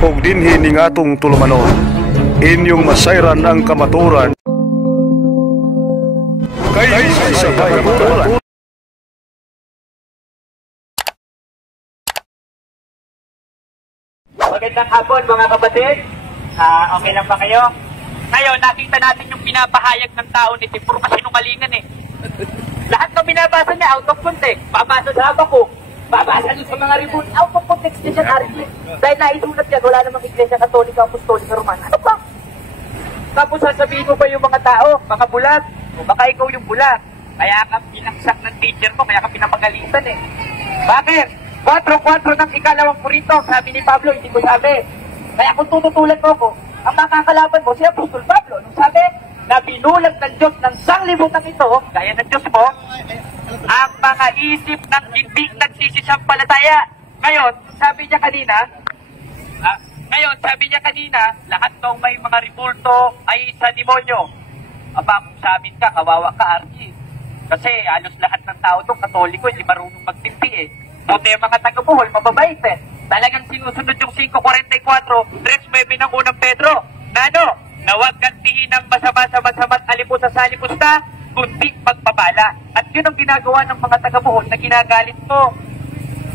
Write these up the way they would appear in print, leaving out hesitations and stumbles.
ug dinhi ning atong tulumanon. Inyong masayran ang kamaturan kay sa kamaturan. Magandang hapon mga kapatid. Okay lang ba kayo? Ngayon, nakita natin yung pinapahayag ng tao ni Tim. Puro kasinungalingan eh. Lahat ng binabasa niya out of context. Babasa sa Habakuk. Babasa niyo sa mga ribon. Out of context niya siya narin. Dahil naisulat niya, wala namang Iglesia Katolika, Apostolika, Romana. Ano pa? Tapos sasabihin mo pa yung mga tao, mga bulag. O baka ikaw yung bulag. Kaya ka pinaksak ng teacher mo, kaya ka pinapagalitan eh. Bakit? 4-4 ng ikalawang Korinto, sabi ni Pablo, hindi ko sabi. Kaya kung tututulan mo ko, ang makakalaban mo si Apostol Pablo. Nung sabi, na binulag ng Diyos ng sanglibutan ito, gaya ng Diyos mo, ang mga isip ng hindi nagsisisampalataya. Ngayon, sabi niya kanina, lahat ng may mga ribulto ay sa demonyo. Aba, kung sa amin ka, kawawa ka, Archie. Kasi halos lahat ng tao doon, Katoliko, hindi marunong magtimpi eh. Buti ang mga taga-Bohol, mababait eh. Talagang sinusunod yung 5:44, dress 9 ng unang Pedro. Na huwag gantihin ng masama sa masama't alipusa sa alipusta, kundi magpabala. At yun ang ginagawa ng mga taga-Bohol na ginagalit mo.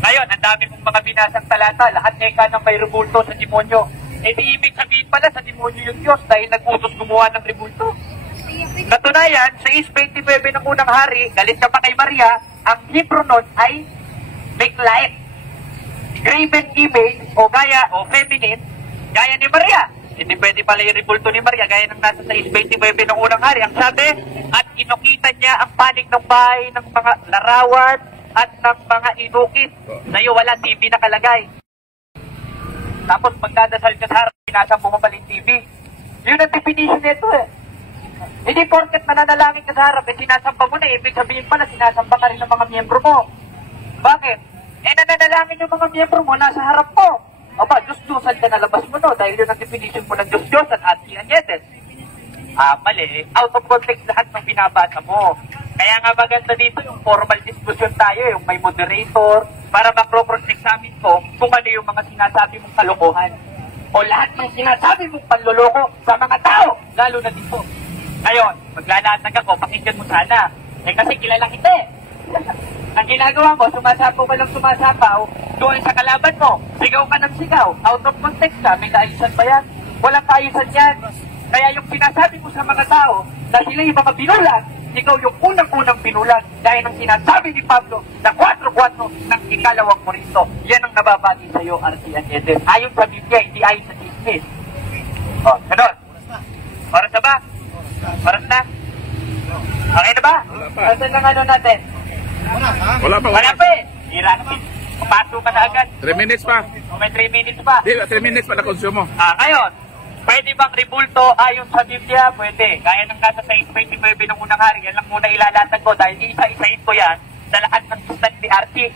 Ngayon, ang dami mong mga binasang talata, lahat eka ng may rebulto sa demonyo. E di ibig sabihin pala sa demonyo yung Diyos dahil nag-utos gumawa ng rebulto. Katunayan, sa 6:29 ng unang hari, galit ka pa kay Maria, ang Hebrew nun ay make light. Graven image o gaya o feminine, gaya ni Maria. Hindi pwede pala yung rebulto ni Maria gaya ng nasa sa 6:29 ng unang hari. Ang sabi, at inukita niya ang panig ng bahay ng mga larawan at ng mga inukit. Sa'yo wala TV nakalagay. Tapos magdadasal ka sa harap, pinasang bumabalik TV. Yun ang definition nito eh. Hindi porket nananalangin ka sa harap, sinasamba mo na, ibig sabihin pala, sinasamba ka rin ng mga miyembro mo. Bakit? Nananalangin yung mga miyembro mo, nasa harap mo. Aba, Diyos-Diyosan ka nalabas mo no, dahil yun ang definition mo ng Diyos-Diyosan at Anietes. Mali. Out of context lahat ng binabasa mo. Kaya nga maganda dito yung formal discussion tayo, yung may moderator, para makro-cross-examine ko kung ano yung mga sinasabi mong kalokohan. O lahat ng sinasabi mong panloloko sa mga tao, lalo na dito. Ngayon, maglalatag ako, pakinggan mo sana. Kasi kilala kita eh. Ang ginagawa mo, sumasapaw ka lang sumasapaw, doon sa kalaban mo, sigaw ka ng sigaw, out of context ka, may kaayusan ba yan? Walang kaayusan yan. Kaya yung sinasabi mo sa mga tao, na sila yung mga binulag, ikaw yung unang-unang binulag, dahil ang sinasabi ni Pablo na 4:4 ng ikalawang Korinto, yan ang nababagi sa iyo, Archie Anietes. Ayon sa Biblia, hindi ayon sa chismis. O, ganun. Oras na ba? Oras na? Okay na ba? Asan ang ano natin? Wala pa. Hira na. Papaso ka na agad. 3 minutes pa. O may 3 minutes pa. Di, 3 minutes pa na konsumo. Ngayon, pwede bang rebulto ayon sa Biblia? Pwede. Gaya ng nasa 6:29 ng unang hari, yan lang muna ilalatag ko dahil isa-isahin ko yan sa lahat ng sustan ni Archie.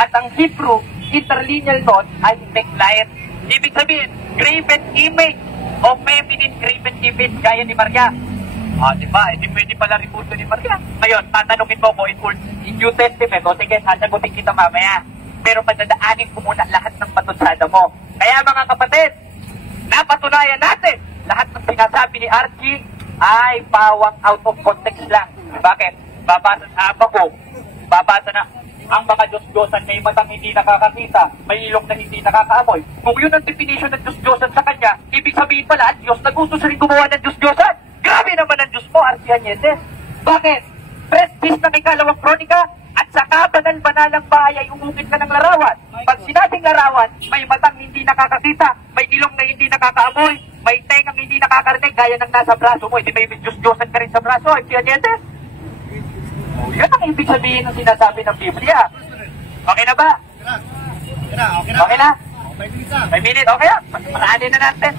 At ang Hebrew, interlineal note ay neklayet. Ibig sabihin, graven image o feminine graven image gaya ni Maria. Diba? Hindi pwede pala rebulto ni Maria. Ngayon, tatanungin mo ko in New Testament, o sige, sasagutin kita mamaya. Pero madadaanin ko muna lahat ng patutsada mo. Kaya mga kapatid, napatunayan natin lahat ng sinasabi ni Archie ay pawang out of context lang. Bakit? Babasa sa Habakuk, babasa na ang mga Diyos-Diyosan may matang hindi nakakakita, may ilong na hindi nakakaamoy. Kung yun ang definition ng Diyos-Diyosan sa kanya, ibig sabihin pala, Diyos nag-utos rin gumawa ng Diyos-Diyosan. Grabe naman ang Diyos mo, Archie Anietes. Bakit? Prestige ng ikalawang kronika at sa kabanal-banalang bahay ay umukit ka ng larawan. Pag sinabing larawan, may matang hindi nakakakita, may ilong na hindi nakakaamoy, may tengang hindi nakakarinig, gaya ng nasa braso mo. Hindi may Diyos-Diyosan ka rin sa braso, Archie Anietes. Yan ang ibig sabihin ng sinasabi ng Biblia. Okay na ba? Okay na? 5 minutes, okay na? Maraanin na natin.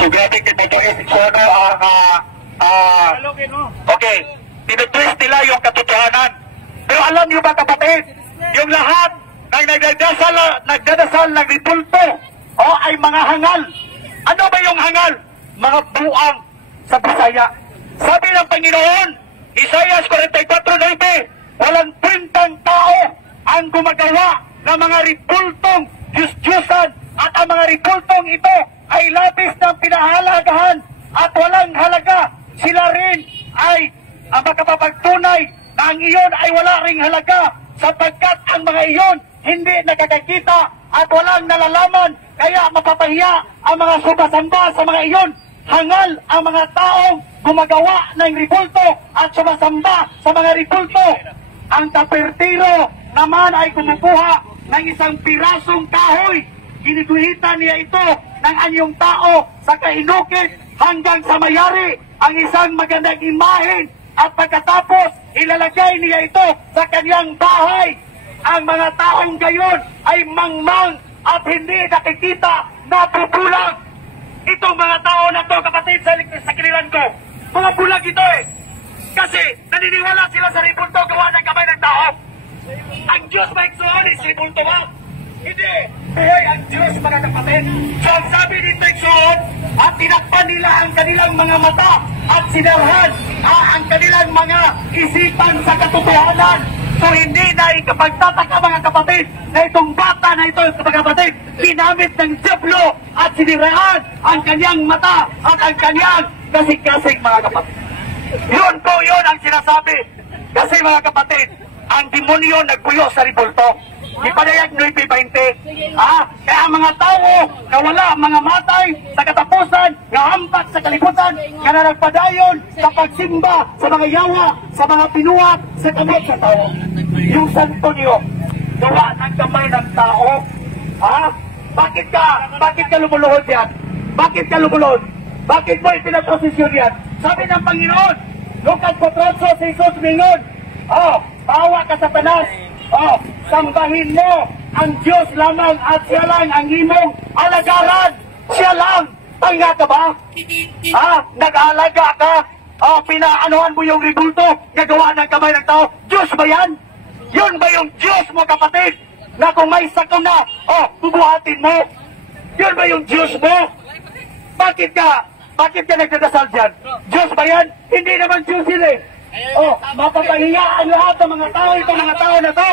Sugating kita ito episode okay, tinutwist nila yung katotohanan. Pero alam niyo ba kapatid, yung lahat ng nagdadasal ng ribulto o ay mga hangal. Ano ba yung hangal? Mga buang sa Bisaya. Sabi ng Panginoon, Isaiah 44:9, walang kwentang tao ang gumagawa ng mga ripultong Diyos-Diyosan at ang mga ripultong ito ay labis ng pinahalagahan at walang halaga. Sila rin ay makapapagtunay na ang iyon ay wala ring halaga sapagkat ang mga iyon hindi nakakakita at walang nalalaman, kaya mapapahiya ang mga sumasamba sa mga iyon. Hangal ang mga taong gumagawa ng ripulto at sumasamba sa mga ripulto. Ang tapertiro naman ay kumukuha ng isang pirasong kahoy. Giniguhitan niya ito ng anyong tao sa kainukit hanggang sa mayari ang isang magandang imahen at pagkatapos ilalagay niya ito sa kanyang bahay. Ang mga taong gayon ay mangmang at hindi nakikita na bubulag. Itong mga tao na to, kapatid, sa kinilan ko, mga bulag ito eh. Kasi naniniwala sila sa ripulto gawa ng kamay ng tao. Ang Diyos ba iksuhanis, ripulto ba? Hindi. Buhay ang Diyos, mga kapatid. So ang sabi dito iksuhon, at tinakpan nila ang kanilang mga mata at sinarhan ang kanilang mga isipan sa katotohanan. So hindi na ikapagtataka, mga kapatid, na itong bata na ito, mga kapatid, ginamit ng Diablo at siniraan ang kanyang mata at ang kanyang kasing-kasing, mga kapatid. Yun po yun ang sinasabi. Kasi, mga kapatid, ang demonyo nagpuyo sa ripulto. Ipadayag 9:20. Kaya ang mga tao na wala mga matay sa katapusan, nga hampak sa kalibutan, nga nagpadayon sa pagsimba sa mga yawa, sa mga pinuhat, sa kamot sa tao. Yung santo niyo, gawa ng kamay ng tao. Bakit ka lumuluhod yan? Bakit ka lumuluhod? Bakit mo ipinaposisyon yan? Sabi ng Panginoon, Lucas 4:6 mingon, bawa ka Satanas, sambahin mo ang Diyos lamang at siya lang ang imong alagaran. Siya lang. Tanga ka ba? Nag-aalaga ka? Pinaanuhan mo yung ribulto, gagawa ng kamay ng tao. Diyos ba yan? Yun ba yung Diyos mo, kapatid? Na kung may sakuna, bubuhatin mo? Yun ba yung Diyos mo? Bakit ka nagdadasal dyan? Diyos ba yan? Hindi naman Diyos yun eh. Mapapahiya ang lahat ng mga tao, itong mga tao na to,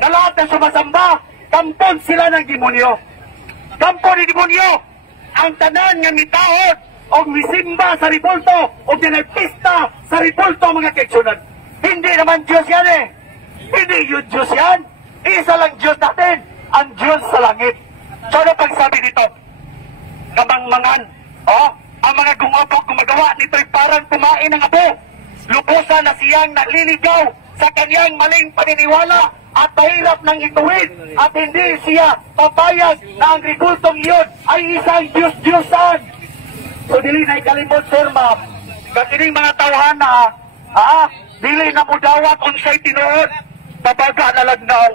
na lahat ng sumasamba, kampon sila ng demonyo. Kampo ni demonyo, ang tanan nga mitahod, o misimba sa ripulto, o dinagpista sa ripulto, mga kaigsunan. Hindi naman Diyos yan eh. Hindi yun Diyos yan. Isa lang Diyos natin, ang Diyos sa langit. So ano pagsabi dito? Kamangmangan, ang mga gumabog gumagawa nito'y parang kumain ng abo. Lubusan na siyang nagliligaw sa kanyang maling paniniwala at mahirap ng ituwid at hindi siya papayag na ang ripultong iyon ay isang Diyos-Diyosan. So dili na ikalimot, sir, ma'am. Kakining mga tawhana, dili na mo dawat unsay tinuod, babaga na lagnaw.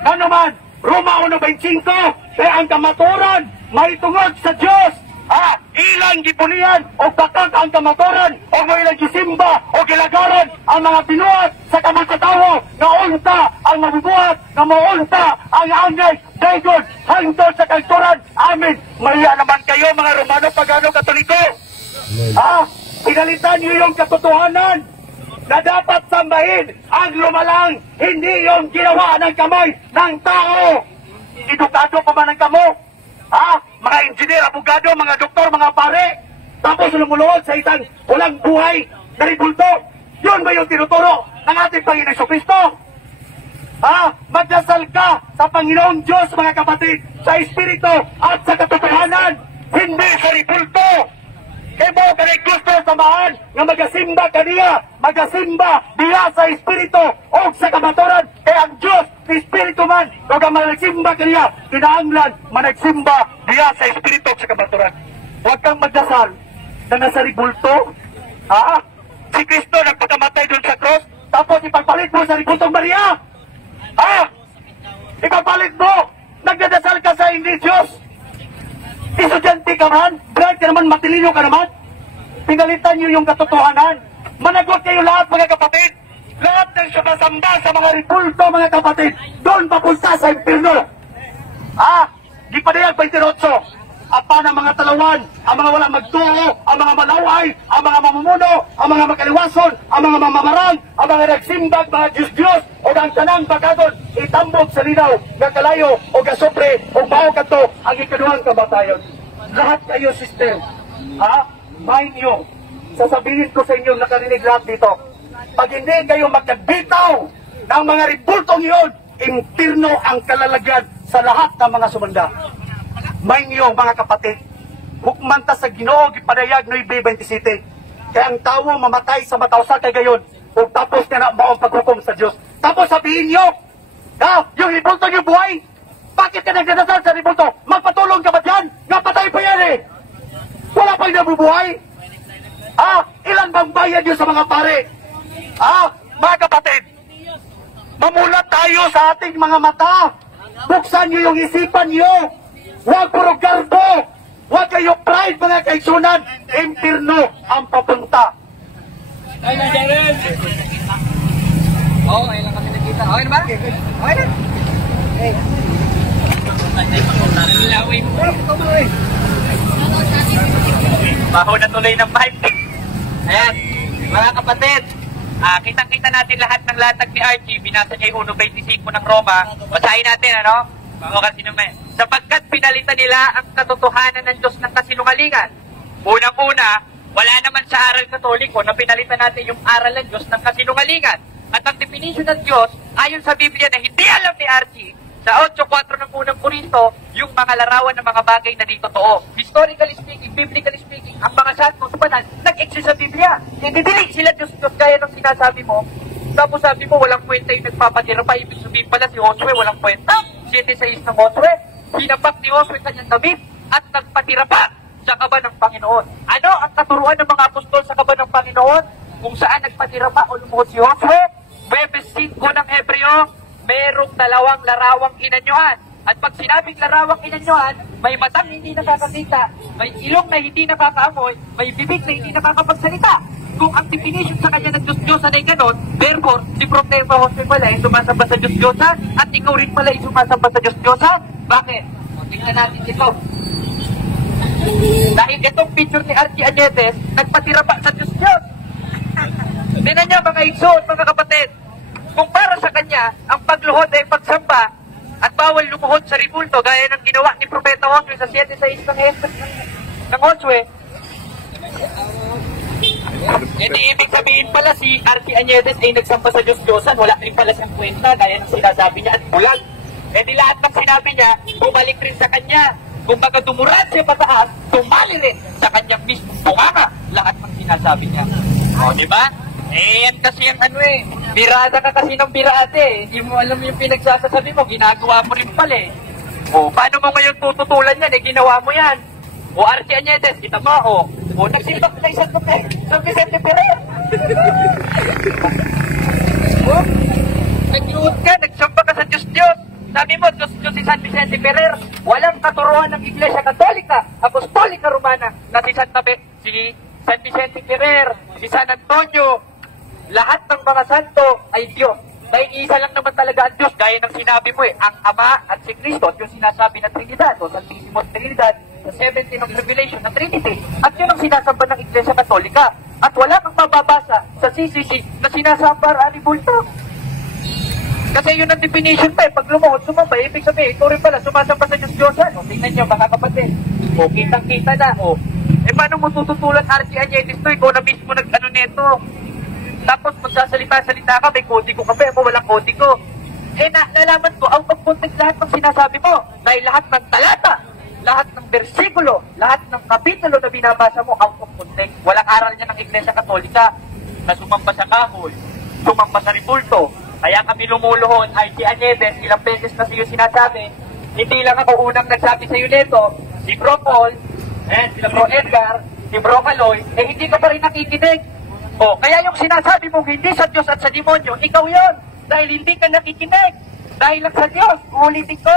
Ano man, Roma 1:25, kaya ang kamaturan may tungod sa Diyos. Ilang gipunian o bakag ang kamaturan o may ilang gisimba o gilagaran ang mga binuhat sa kamot sa tao na unta ang mabubuhat na maunta ang angay dagon hangtod sa kagturan. Amin. Maya naman kayo, mga Romano, Pagano, Katoliko. Pinalitan niyo yung katotohanan na dapat sambahin ang lumalang, hindi yung ginawa ng kamay ng tao. Edukado pa ba ng kamo? Mga engineer, abogado, mga doktor, mga pare, tapos lumuluhod sa isang walang buhay na ribulto. Yun ba yung tinuturo ng ating Panginoon Jesucristo? Magdasal ka sa Panginoong Diyos, mga kapatid, sa Espiritu at sa katotohanan, hindi sa ribulto. Kaya mo kanay gusto samahan nga magasimba kaniya, magasimba diya sa Espiritu o sa kamaturan. Kaya ang Diyos, Espiritu man, o ka managsimba kaniya, kinaanglan, managsimba diya sa Espiritu o sa kamaturan. Huwag kang magdasal na nasa ribulto. Si Kristo nagpakamatay doon sa cross, tapos ipagpalit mo sa ribultong Maria. Ipagpalit mo, nagdadasal ka sa hindi Diyos. Estudyante ka man, bright ka naman, matilino ka naman. Pinalitan niyo yung katotohanan. Managot kayo lahat, mga kapatid. Lahat ng sumasamba sa mga ripulto, mga kapatid, doon papunta sa impirno. Di pa niyag 28. apa ng mga talawan, ang mga walang magtuo, ang mga malaway, ang mga mamumuno, ang mga makaliwason, ang mga mamamarang, ang mga nagsimbag, mga Diyos-Diyos, o ang tanang bakagon, itambog sa linaw, ng kalayo, o gasopre, o bao kanto, ang ikaduhang kamatayon. Lahat kayo, sister, mind nyo, sasabihin ko sa inyo, nakarinig lahat dito, pag hindi kayo magkagbitaw ng mga ribultong iyon, impirno ang kalalagyan sa lahat ng mga sumanda. May niyo mga kapatid, hukmanta sa Ginoo gipadayag no 27. Kaya ang tao mamatay sa matawsa kay gayon, o tapos ka na maong paghukom sa Diyos. Tapos sabihin niyo, yung ribulto niyo buhay, bakit ka nagdadasal sa ribulto? Magpatulong ka ba dyan? Napatay pa yan eh! Wala pa'y nabubuhay? Ilan bang bayad niyo sa mga pare? Mga kapatid, mamulat tayo sa ating mga mata. Buksan niyo yung isipan niyo. Huwag puro garbo. Huwag kayo pride, mga kaigsunan. Impirno ang papunta. Okay lang kami nakita. Okay na ba? Okay na. Baho na tuloy ng pipe. Ayan, mga kapatid. Kitang-kita natin lahat ng latag ni Archie. Binasa niya yung 1.25 ng Roma. Basahin natin, ano? O kasi naman. Sapagkat pinalitan nila ang katotohanan ng Diyos ng kasinungalingan. Unang-una, wala naman sa aral katoliko na pinalitan natin yung aral ng Diyos ng kasinungalingan. At ang definition ng Diyos, ayon sa Biblia na hindi alam ni Archie, sa 8.4 ng unang Korinto, yung mga larawan ng mga bagay na di totoo. Historically speaking, biblically speaking, ang mga santos banal, nag-exist sa Biblia. Hindi sila Diyos gaya ng sinasabi mo. Tapos sabi mo, walang kwenta yung nagpapatira pa. Ibig sabihin pala si Josue, walang kwenta. 7:6 ng Josue, hinapak ni Josue kanyang damit at nagpatira pa sa kaba ng Panginoon. Ano ang katuruan ng mga apostol sa kaba ng Panginoon? Kung saan nagpatira pa o lumuhod si Josue? Webes 5 ng Hebreo, merong dalawang larawang inanyuan. At pag sinabing larawang inanyuan, may matang hindi nakakakita, may ilong na hindi nakakaamoy, may bibig na hindi nakakapagsalita. Kung ang definition sa kanya ng Diyos-Diyosan ay ganon, therefore, si Propeta Jose pala ay sumasamba sa Diyos-Diyosan at ikaw rin pala ay sumasamba sa Diyos-Diyosan. Bakit? Tingnan natin ito. Dahil itong picture ni Archie Añetes, nagpatira pa sa Diyos-Diyos. Tingnan niyo mga igsoon, mga kapatid. Kung para sa kanya, ang pagluhod ay pagsamba at bawal lumuhod sa ribulto gaya ng ginawa ni Propeta Josue sa 7:6 ng Josue, hindi ibig sabihin pala si Archie Añetes ay nagsampa sa Diyos-Diyosan, wala rin pala siyang kwenta gaya ng sinasabi niya at bulag. E di lahat ng sinabi niya, bumalik rin sa kanya. Kung baga dumurad siya pataas, tumali rin sa kanyang mismong bunganga lahat ng sinasabi niya. O, di ba? Yan kasi yung birada ka kasi ng birate eh. Hindi mo alam yung pinagsasasabi mo, ginagawa mo rin pala eh. O, paano mo ngayon tututulan yan eh, ginawa mo yan. O, Archie Añetes, kita mo, o nagsilbak sa isang kapel, San Vicente Ferrer. O, nagluhod ka, nagsamba ka sa Diyos-Diyos. Sabi mo, Diyos-Diyos si San Vicente Ferrer. Walang katuruan ng Iglesia Katolika, Apostolika Romana, na si San Vicente Ferrer, si San Antonio, lahat ng mga santo ay Diyos. Dahil isa lang naman talaga ang Diyos, gaya ng sinabi mo ang Ama at si Kristo, at yung sinasabi ng Trinidad, o Santissimos Trinidad, sa 17 of Revelation ng Trinity, at yun ang sinasamba ng Iglesia Katolika. At wala kang mababasa sa CCC na sinasamba ang ribulto. Kasi yun ang definition pa pag lumuhod, sumamba, ibig sabihin, ito rin pala, sumasamba sa Diyos-Diyosan. O, tingnan nyo, mga kapatid. O, kitang-kita na, o. Paano mo tututulan Archie Añetes to? Ikaw na mismo nag-ano neto. Tapos magsasalita-salita ka, may kodigo ka pa, walang kodigo. Nalaman ko, ang pagpuntik lahat ng sinasabi mo, dahil lahat ng talata, lahat ng bersikulo, lahat ng kapitulo na binabasa mo, ang pagpuntik. Walang aral niya ng Iglesia Katolika na sumamba sa kahoy, sumamba sa ribulto. Kaya kami lumuluhod, Archie Añetes, ilang beses na siyo sinasabi, hindi lang ako unang nagsabi sa iyo neto, si Bro Paul, sila Bro Edgar, si Bro Caloy, hindi ka pa rin nakikinig. O, kaya yung sinasabi mong hindi sa Diyos at sa demonyo, ikaw yon dahil hindi ka nakikinig. Dahil lang sa Diyos, ulitin ko,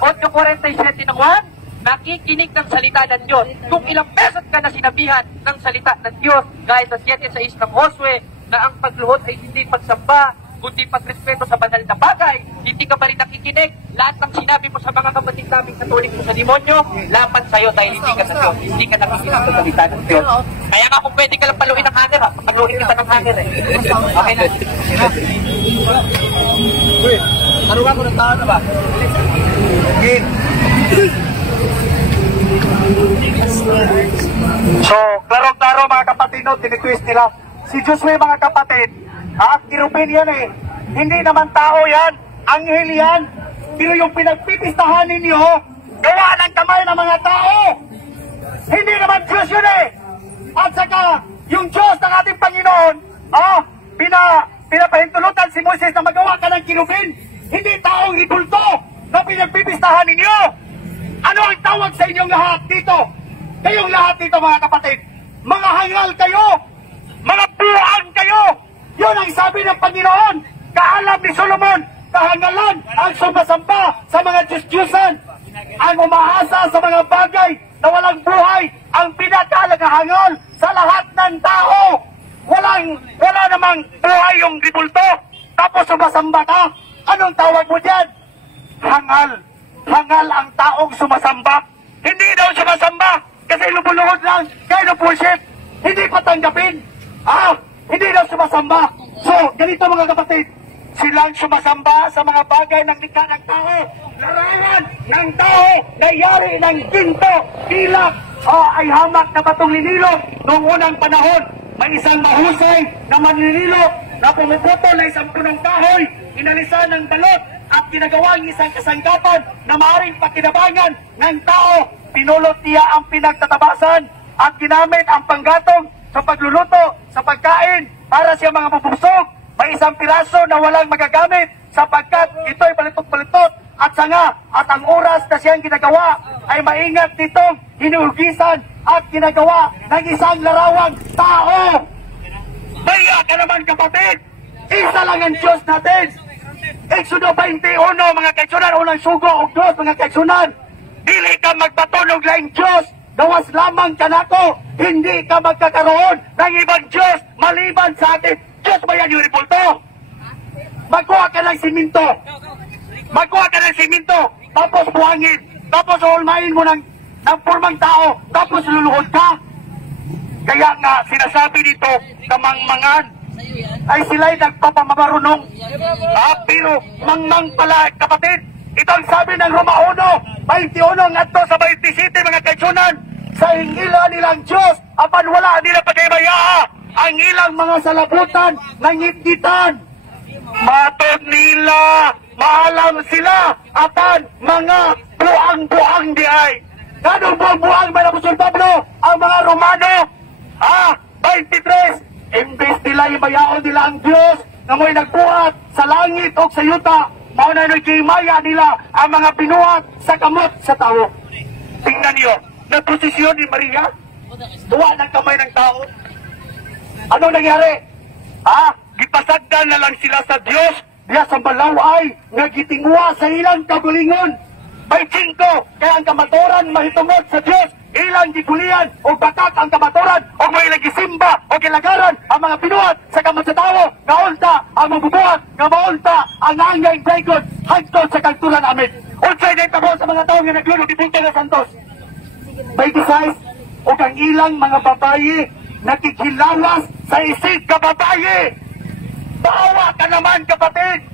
8:47 ng 1, nakikinig ng salita ng Diyos. Kung ilang beses ka na sinabihan ng salita ng Diyos, gaya sa 7:6 ng Josue, na ang pagluhod ay hindi pagsamba, kundi pagrespeto sa banal na bagay. Hindi ka ba rin nakikinig? Lahat ng sinabi mo sa mga kapatid naming Katoliko sa demonyo, lapat sa'yo dahil hindi ka sa Diyos. Hindi ka nakikinig sa salita ng Diyos. Kaya nga kung pwede ka lang paluin ng hanger, paluin kita ng hanger eh. Okay na. Tarugan ko ng tao na ba? So, klaro-klaro mga kapatid, no, tinitwist nila. Si Josué mga kapatid, kirupin yan eh. Hindi naman tao yan, anghel yan. Pero yung pinagpipistahan ninyo, gawa ng kamay ng mga tao. Hindi naman Diyos yun eh. At saka, yung Diyos ng ating Panginoon, pinapahintulutan si Moises na magawa ka ng kirupin. Hindi taong ibulto na pinagpipistahan ninyo. Ano ang tawag sa inyong lahat dito? Kayong lahat dito mga kapatid, mga hangal kayo, mga buang kayo. Yun ang sabi ng Panginoon. Kaalam ni Solomon, kahangalan ang sumasamba sa mga Diyos-Diyosan. Ang umaasa sa mga bagay na walang buhay, ang pinakalahangal sa lahat ng tao. Wala namang buhay yung ribulto, tapos sumasamba ka. Anong tawag mo dyan? Hangal. Hangal ang taong sumasamba. Hindi daw sumasamba kasi lumuluhod lang, kind of worship. Hindi patanggapin. Hindi daw sumasamba. So, ganito mga kapatid, silang sumasamba sa mga bagay ng likha ng tao. Larawan ng tao, nayari ng ginto, pilak, ay hamak na batong linilog noong unang panahon. May isang mahusay na maninilog na pumuputol na isang punong kahoy, inalisan ng balot at ginagawang isang kasangkapan na maaaring pakinabangan ng tao. Pinulot niya ang pinagtatabasan at ginamit ang panggatong sa pagluluto, sa pagkain, para siya mga bubusog. May isang piraso na walang magagamit sapagkat ito'y palitot-palitot at sanga, at ang oras na siyang ginagawa ay maingat nitong hinuhugisan at ginagawa ng isang larawang tao. Maya ka naman kapatid, isa lang ang Diyos natin. Exodo 21 mga kaigsunan, unang sugo o Diyos mga kaigsunan. Dili ka magpatunog laing Diyos, gawas lamang ka nako, hindi ka magkakaroon ng ibang Diyos maliban sa atin. Diyos ba yan yung ribulto? Magkuha ka ng siminto. Magkuha ka ng siminto, tapos buhangin, tapos ulmain mo ng formang tao, tapos luluhod ka. Kaya nga sinasabi dito, kamangmangan, ay sila'y nagpapamamarunong. Pero mangmang pala kapatid. Ito ang sabi ng Roma 1, 21 at sa 27 mga kaigsunan. Sa hingila nilang Diyos, apan wala nila pagkayabaya. Ang ilang mga salabutan, nangitgitan. Matod nila, maalam sila, apan mga buang-buang di ay. Ganong buang-buang ba na Apostol Pablo? Ang mga Romano, 23, imbes nila ibayaon nila ang Diyos na mo'y nagbuhat sa langit o sa yuta, mauna na'y kimaya nila ang mga binuhat sa kamot sa tao. Tingnan niyo, nagposisyon ni Maria, tuwa ng kamay ng tao. Ano nangyari? Gipasagdan na lang sila sa Diyos, diya sa balaway, nga gitingwa sa ilang kabulingon. May 5, kaya ang kamaturan mahitungod sa Diyos, ilang gibulian o batak ang kamaturan o may lagisimba o kilagaran ang mga binuhat sa kamot sa tao, kaunta ang mabubuhat, kaunta ang angay daigod hagtod sa kagturan amin. Unsay na itabo sa mga tao nga naglulog di Punta na Santos. May desise o kang ilang mga babayi nakikilawas sa isig ka babayi. Bawa ka naman kapatid.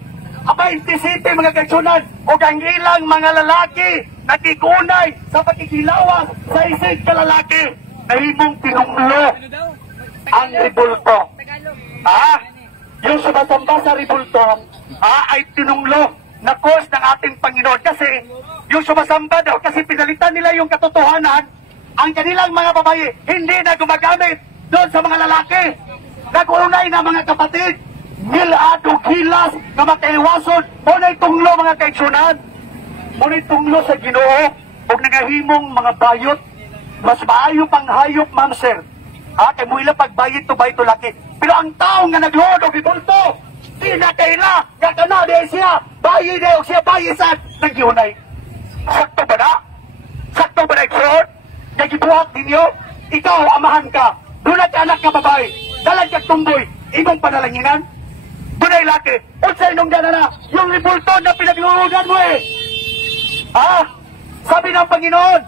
27 mga kaigsunan o kang ilang mga lalaki nakikunay sa pagkikilawas sa isig ka lalaki na himong tinunglo ang ribulto. Yung sumasamba sa ribulto ay tinunglo na cause ng ating Panginoon kasi yung sumasamba daw kasi pinalitan nila yung katotohanan. Ang kanilang mga babae hindi na gumagamit doon sa mga lalaki. Nag-unay na mga kapatid, milad o gilas na makaiwason. Muna'y tunglo mga kaigsunan. Muna'y tunglo sa Ginoo o nangahimong mga bayot. Mas maayo pang hayop, ma'am sir. Kay mo ilang pagbayit to bayit to laki. Pero ang tao nga nagluhod o gibulto, di na kaila, nga kana di siya, bayi di o siya bayi sa nagihunay. Sakto ba na? Sakto ba na iksuot? Nagibuhat ninyo, ikaw amahan ka. Doon ka anak ka babae, dalag ka tumboy, ibang panalanginan. dunay laki. Unsay nung na yung ribulto na pinaglulugan mo eh. Sabi ng Panginoon,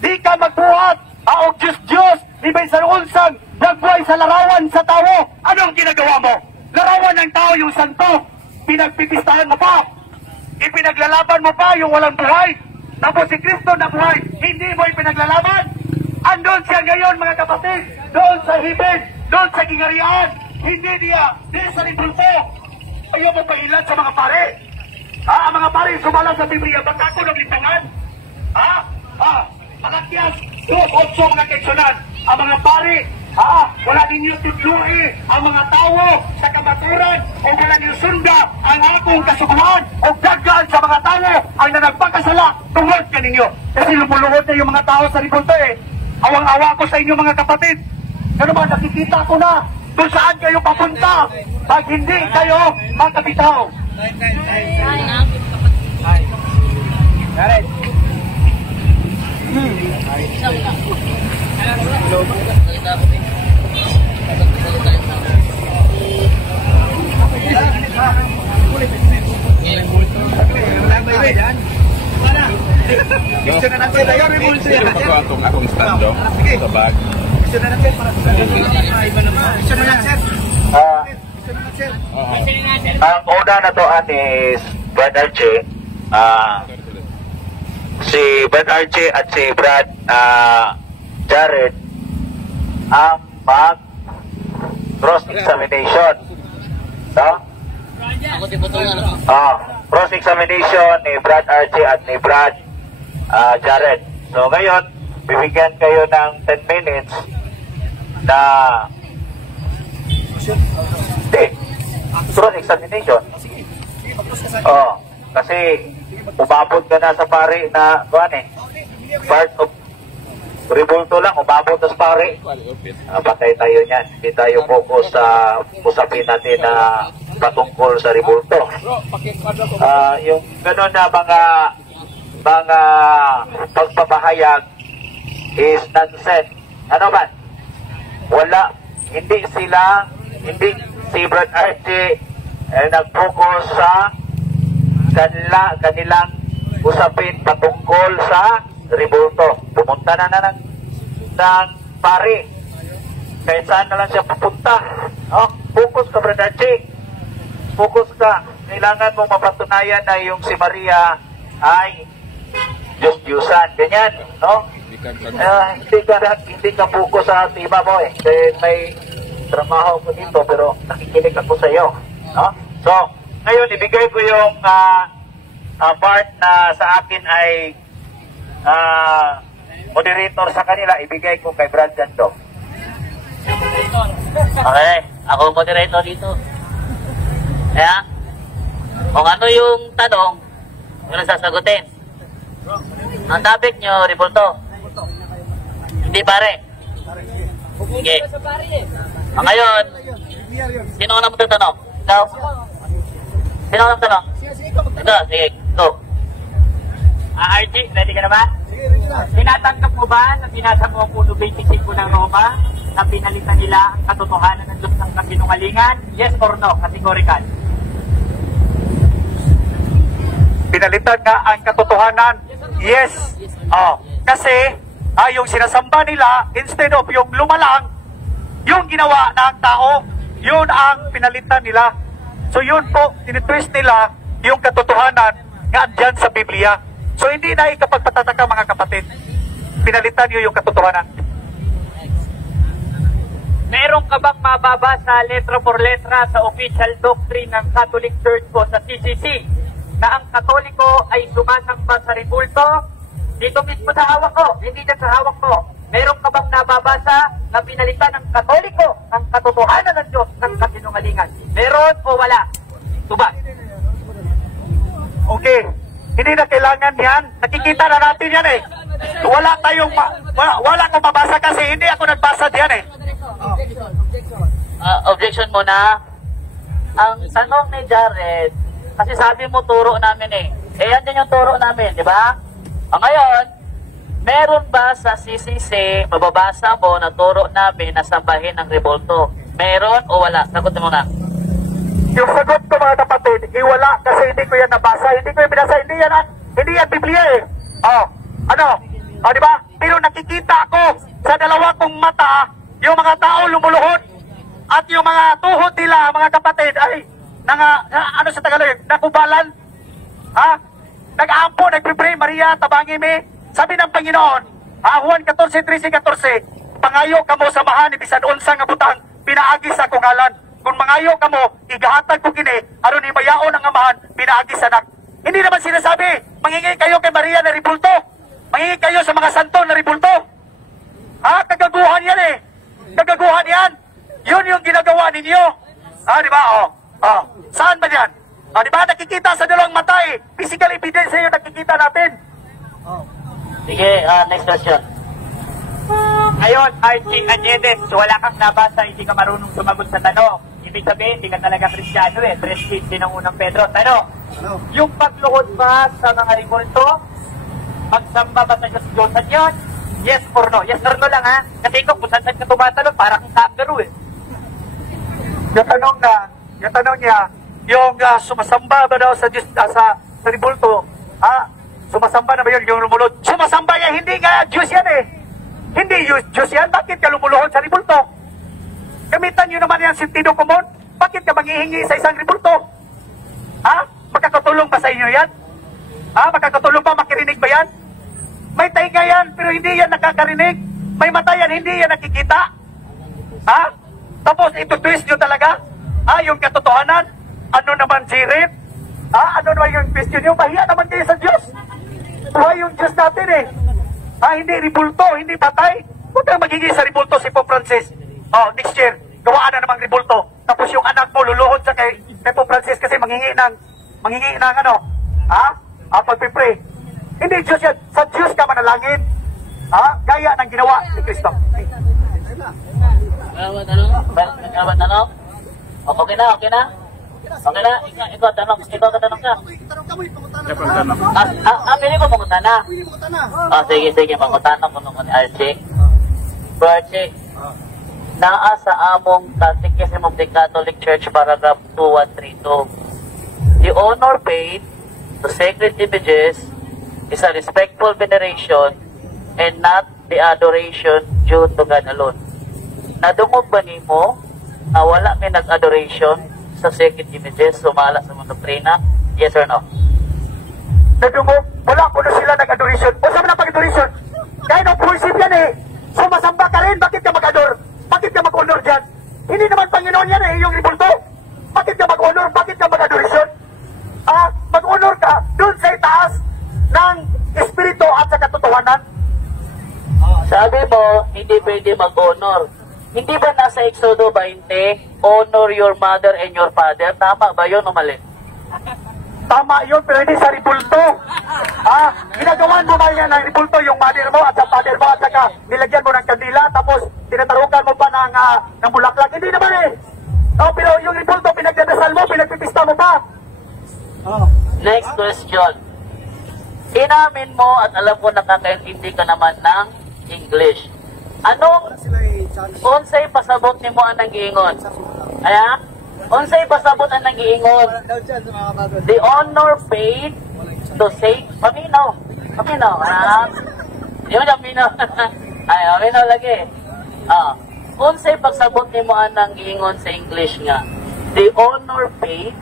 di ka magbuhat, aog Diyos, ibay sa unsang nagbuhay sa larawan sa tao. Anong ginagawa mo? Larawan ng tao yung santo. Pinagpipistahan mo pa. Ipinaglalaban mo pa yung walang buhay. Tapos si Kristo na buhay, hindi mo ipinaglalaban. Andun siya ngayon mga kapatid, doon sa hibin, doon sa gingarian. Hindi niya, di sa ribulto. Ayaw mo pahilan sa mga pare. Ang mga pare sumalang sa Biblia, baka ako naglitangan. Malakyas, 2-8 mga keksyonan. Ang mga pare, wala ninyo tutluin ang mga tao sa kamaturan o wala ninyo sunda ang akong kasubuhan o dagan sa mga tao ang nanagpakasala tungod ka ninyo. Kasi lumuluhod na yung mga tao sa ribulto eh. Awang-awa ko sa inyo mga kapatid. Ano ba, nakikita ko na kung saan kayo papunta pag hindi kayo makabitaw. Akong stand do sa bag. Ang una na to is Brad Archie. Si Brad Archie at si Brad Jared ang mag cross-examination. No? Cross-examination ni Brad Archie at ni Brad Jared. So ngayon, bibigyan kayo ng 10 minutes na cross-examination. Kasi umabot ka na sa pare na part of ribulto lang, umabot na sa pare. Patay tayo niyan. Hindi tayo focus sa usapin natin na patungkol sa ribulto. Yung gano'n na mga pagpapahayag is nonsense. Ano man? Wala. Hindi si Brad Archie nag-focus sa kanilang usapin patungkol sa ribulto. Pumunta na ng pare. Kahit saan na lang siya pupunta. Focus ka, Brad Archie. Focus ka. Kailangan mong mapatunayan na yung si Maria ay Diyos-Diyusan. Ganyan, no? Hindi ka focus sa tema mo eh. Dahil may trabaho ko dito pero nakikinig ako sa iyo. No? So, ngayon ibigay ko yung part na sa akin ay moderator sa kanila. Ibigay ko kay Brad Jando. Okay, ako moderator dito. Kaya, kung ano yung tanong, yun ang sasagutin. Ang topic nyo, ribulto. Hindi pare. Sige. Ngayon, sino ang naman tanong? Ikaw? Sino ang naman tanong? Ito, sige, go. Archie, ready ka na ba? Tinatanggap mo ba na binasa mo ang 1.25 ng Roma na pinalitan nila ang katotohanan ng Diyos ng kasinungalingan? Yes or no? Categorical. Pinalitan nga ang katotohanan? Yes. Kasi yung sinasamba nila, instead of yung lumalang, yung ginawa ng tao, yun ang pinalitan nila. So yun po, tinitwist nila yung katotohanan nga andyan sa Biblia. So hindi na ikapagpatataka mga kapatid. Pinalitan nyo yung katotohanan. Meron ka bang mababasa letra por letra sa official doctrine ng Catholic Church po sa CCC na ang Katoliko ay sumasamba sa ribulto? Dito mismo sa hawak ko, hindi dyan sa hawak ko. Meron ka bang nababasa na pinalitan ng Katoliko ang katotohanan ng Diyos ng kasinungalingan? Meron o wala? Tuba. Okay. Hindi na kailangan yan. Nakikita na natin yan eh. Wala akong mabasa kasi hindi ako nagbasa diyan eh. Objection muna. Ang tanong ni Jared, kasi sabi mo turo namin eh. Yan din yung turo namin, di ba? Ngayon, meron ba sa CCC, mababasa mo na turo namin na sambahin ng ribulto? Meron o wala? Sagot mo na. Yung sagot ko mga kapatid, iwala kasi hindi ko yan nabasa, hindi ko yan binasa, hindi yan Biblia eh. Di ba? Pero nakikita ko sa dalawa kong mata, yung mga tao lumuluhod at yung mga tuhod nila, mga kapatid, ay sa Tagalog, nakubalan. Nag-aampo, nagpipray, Maria, tabangi mi. Sabi ng Panginoon, Juan 14:13-14, pangayo kamo samahan ni bisan unsa nga butang pinaagi sa kungalan. Kung mangayo kamo, igahatag ko kini, aron ibayaon ang amahan, pinaagi sa anak. Hindi naman sinasabi, mangingi kayo kay Maria na ribulto. Mangingi kayo sa mga santo na ribulto. Kagaguhan yan eh. Kagaguhan yan. Yun yung ginagawa ninyo. Di ba? Saan ba yan? Di ba? Nakikita sa dalawang mata eh. Physical evidence yung nakikita natin. Sige, next question. Ngayon, Archie Anyedes, wala kang nabasa, hindi ka marunong sumagot sa tanong. Ibig sabihin, hindi ka talaga Kristiyano eh. Prestige din ng unang Pedro. Tanong, yung pagluhod ba sa mga ribulto, magsamba ba sa Diyos yun? Yes or no? Yes or no lang ha? Kasi ikaw, kung saan ka tumatalon, parang kangaroo eh. Yung tanong niya, yung sumasamba ba daw sa Diyos, sa ribulto, sumasamba na ba yun yung lumulod? Sumasamba niya, hindi nga Diyos yan eh. Hindi Diyos yan, bakit ka lumuluhod sa ribulto? Gamitan nyo naman yan sentido komon. Bakit ka manghihingi sa isang ribulto? Magkakatulong ba sa inyo yan? Magkakatulong ba, makirinig ba yan? May tainga yan, pero hindi yan nakakarinig. May mata yan, hindi yan nakikita. Tapos ito-twist nyo talaga? Yung katotohanan? Ano naman sirit? Ano naman yung question nyo? Mahiya naman kayo sa Diyos. Buhay yung Diyos natin eh. Hindi ribulto, hindi patay. Huwag kang magiging sa ribulto si Pope Francis. Next year, gawaan na namang ribulto. Tapos yung anak mo luluhod sa kay Pope Francis kasi manghingi ng pagpipray. Hindi Diyos yan. Sa Diyos ka manalangin. Gaya ng ginawa ni Kristo. Nagkawat tanong? Okay na? Okay na? Ikaw tanong ka. Pili ko pangutana. Sige, pangutana ko nung Archie. Bro Archie, naa sa among Catechism of the Catholic Church, paragraph 2132. The honor paid to sacred images is a respectful veneration and not the adoration due to God alone. Nadungog ba nimo na wala may nag-adoration sa sacred images, sumala sa mga doktrina? Yes or no? Nadungog, wala ko na sila nag-adoration. O saan na pag-adoration? Kaya nang worship yan eh. Sumasamba ka rin, bakit ka mag-ador? Bakit ka mag-honor dyan? Hindi naman Panginoon yan eh, yung ribulto. Bakit ka mag-honor? Bakit ka mag-adoration? Mag-honor ka dun sa itaas ng espiritu at sa katotohanan. Sabi mo, hindi pwede mag-honor. Hindi ba nasa Exodo 20, honor your mother and your father? Tama ba yun o mali? Tama yun, pero hindi sa ribulto. Ginagawan mo ba yan ng ribulto, yung mother mo at sa father mo, at saka nilagyan mo ng kandila, tapos tinatarukan mo pa ng bulaklak. Hindi naman eh. Pero yung ribulto, pinagdadasal mo, pinagpipista mo pa. Next question. Inamin mo at alam ko nakakaintindi ka naman ng English. Anong unsay pasabot nimo ang nag-iingon? Unsay pasabot ang nag-iingon? The honor paid to say paminaw. Di mo paminaw. Paminaw lagi. Unsay pasabot nimo ang nag-iingon sa English nga? The honor paid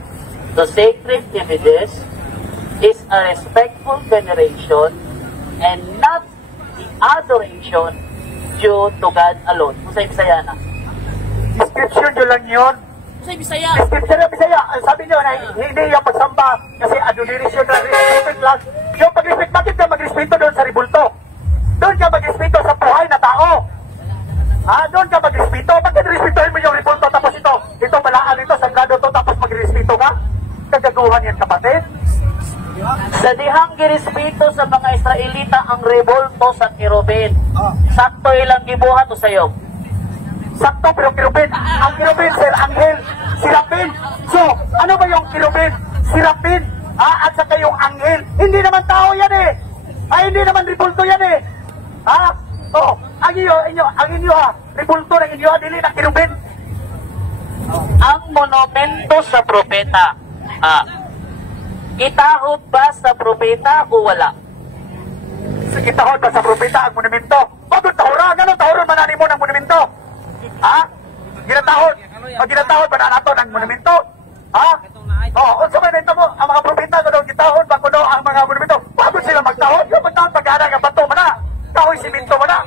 to sacred images is a respectful veneration and not the adoration due to God alone. Usay Bisaya na. Description nyo lang yun. Usay Bisaya. Description nyo Bisaya. Sabi nyo na hindi yung pagsamba kasi adoration na respect lang. Yung pag-respect, bakit ka mag-respeto doon sa ribulto? Doon ka mag-respeto sa buhay na tao. Doon ka mag-respeto. Bakit respetuhin mo yung ribulto tapos ito balaan ito, sagrado to, tapos mag-respeto ka? Kagaguhan yan kapatid. Sa dihang girespeto sa mga Israelita ang revolto sa kirubin. Sakto ilang gibuhat o sayo? Sakto, pero kirubin. Ang kirubin, sir, anghel, sirapin. So, ano ba yung kirubin? Sirapin. At saka yung anghel. Hindi naman tao yan eh. Hindi naman revolto yan eh. Ang inyo, ribulto ng inyo, dili na kirubin. ang monumento sa propeta. Itahod ba sa propeta o wala? Itahod ba sa propeta ang monumento? Bakit tahuran? Ganun tahuran manani mo ng monumento? Ha? Ginatahod? O ginatahod ba na nato ng monumento? Ha? O, unsa man ito mo, ang mga propeta ko daw gitahod ba kuno ang mga monumento? Bakit sila magtahod? Yung magtahod pag-ana ng bato mo na. Kahoy siminto mo na.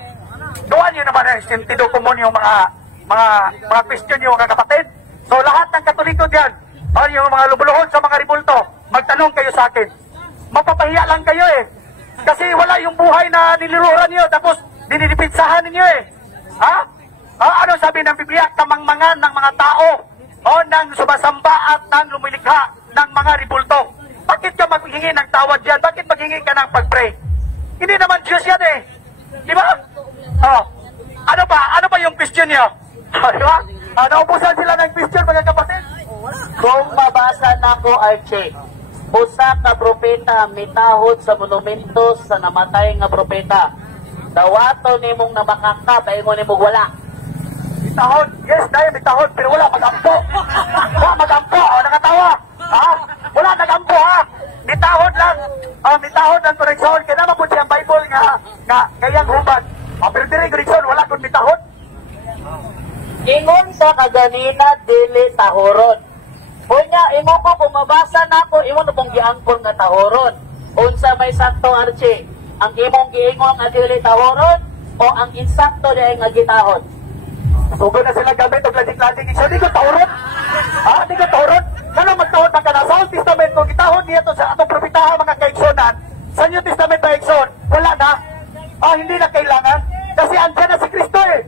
Duwan nyo naman ang sentido komon yung mga question nyo mga kapatid. So lahat ng Katoliko dyan, o yung mga lubuluhod sa mga ribulto, magtanong kayo sa akin. Mapapahiya lang kayo eh. Kasi wala yung buhay na niliruran nyo, tapos dinidipitsahan ninyo eh. Ha? Ano sabi ng Biblia? Kamangmangan ng mga tao o nang sumasamba at nang lumilikha ng mga ribulto. Bakit ka maghingi ng tawad yan? Bakit maghingi ka ng pag-pray? Hindi naman Diyos yan eh. Di ba? Ano ba yung question nyo? Di ba? Naubusan sila ng question mga kapatid? Kung mabasa na ko, Archie, usa ka propeta mitahod sa monumento sa namatay nga propeta. Dawato nimong namakaka, paingon nimong wala. Mitahod? Yes, dahil mitahod, pero wala magampo. Wala magampo, nakatawa. Ha? Wala nagampo ha? Mitahod lang. Mitahod ang koreksyon. Kaya naman po siyang Bible nga kayang hubad. Pero dire koreksyon, wala kong mitahod. Ingon sa kaganina dili tahoron. Unya, imo ko kung mabasa na ko, imo na pong giangkon nga tahoron. Unsa may sakto, Archie? Ang imong giingon nga dili tahoron o ang insakto diay nga gitahon? Sugo na sila gamit o ladik-ladik. So, di ko tahoron? Di ko tahoron? Kano magtahon na ka na? Sa Old Testament, kung gitahon niya to sa atong propetahan mga kaigsonan, sa New Testament na igsoon, wala na. Hindi na kailangan. Kasi andyan na si Kristo eh.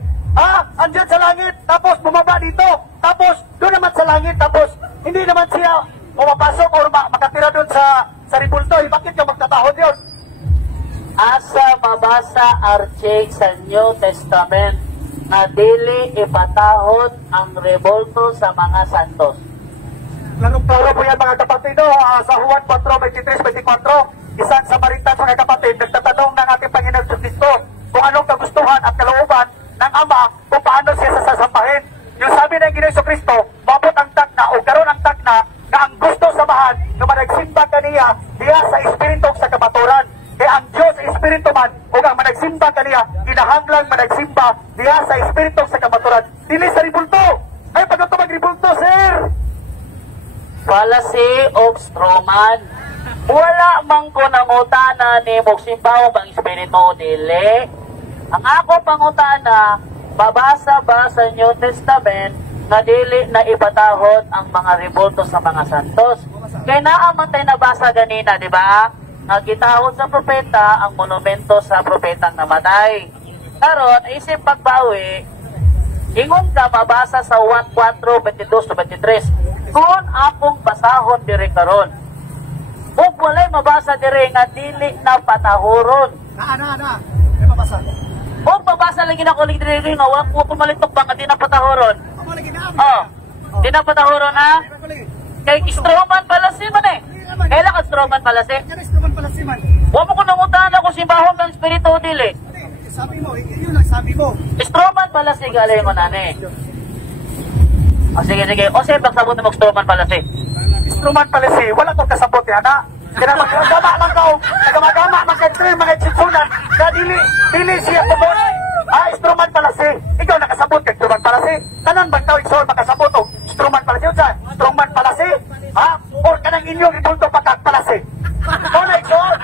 Andyan sa langit, tapos bumaba dito, tapos doon naman sa langit, tapos hindi naman siya pumapasok o makatira doon sa ribulto. Bakit ka magtatahod yun? Asa mabasa, Archie, sa New Testament na dili ipatahod ang rebolto sa mga santos? Lanong turo po yan mga kapatid, sa Juan 4:23-24, isang Samaritan mga kapatid, nagtatanong ng ating Panginoon Kristo kung anong kagustuhan at kalooban ng Ama kung paano siya sasampahin. Yung sabi ng Ginoong Kristo, mabot ang takna o karon ang takna na ang gusto samahan na managsimba kaniya diya sa Espiritu sa kamaturan. Kaya ang Diyos sa Espiritu man o ang managsimba kaniya, kinahanglang managsimba diya sa Espiritu sa kamaturan. Dili sa ribulto. Ay, pag ito magribulto, sir! Fallacy of Stroman. Wala man ko nangutana ni Moksimbaw bang Espiritu dili. Ang ako pangutana, babasa ba sa New Testament na dili na ipatahod ang mga ribulto sa mga santos? Kaya naaman tayo nabasa ganina, di ba? Nagitahod sa propeta ang monumento sa propetang namatay. Karon, isip pagbawi, ingon ka mabasa sa 1:4:22-23. Kung akong basahon diri karon, ug walay mabasa diri nga dili na patahoron. May mabasa. Huwag mabasa lagi na kulig diri nga wag ko pumalitok ba nga di na patahoron. Di na patahoron ha? Kay Stroman pala si man eh. Kailan ka Stroman pala si? Huwag mo ko nangutan ako simbahon ng Espiritu dili. Sabi mo, yun ang sabi mo. Stroman pala si galing mo nani. Sige. O sige, pagsabot mo Stroman pala si. Instrument pala si, wala kong kasabot yan ha. Kaya magagama lang ka o, nagamagama, magkentri, mga itsunan, na dili siya kumon. Instrument pala si, ikaw nakasabot ka, instrument pala si. Tanan bang tao ikson makasabot o, instrument pala si, instrument pala si, o kanang inyong ibulto pagkat pala si. O na ikson.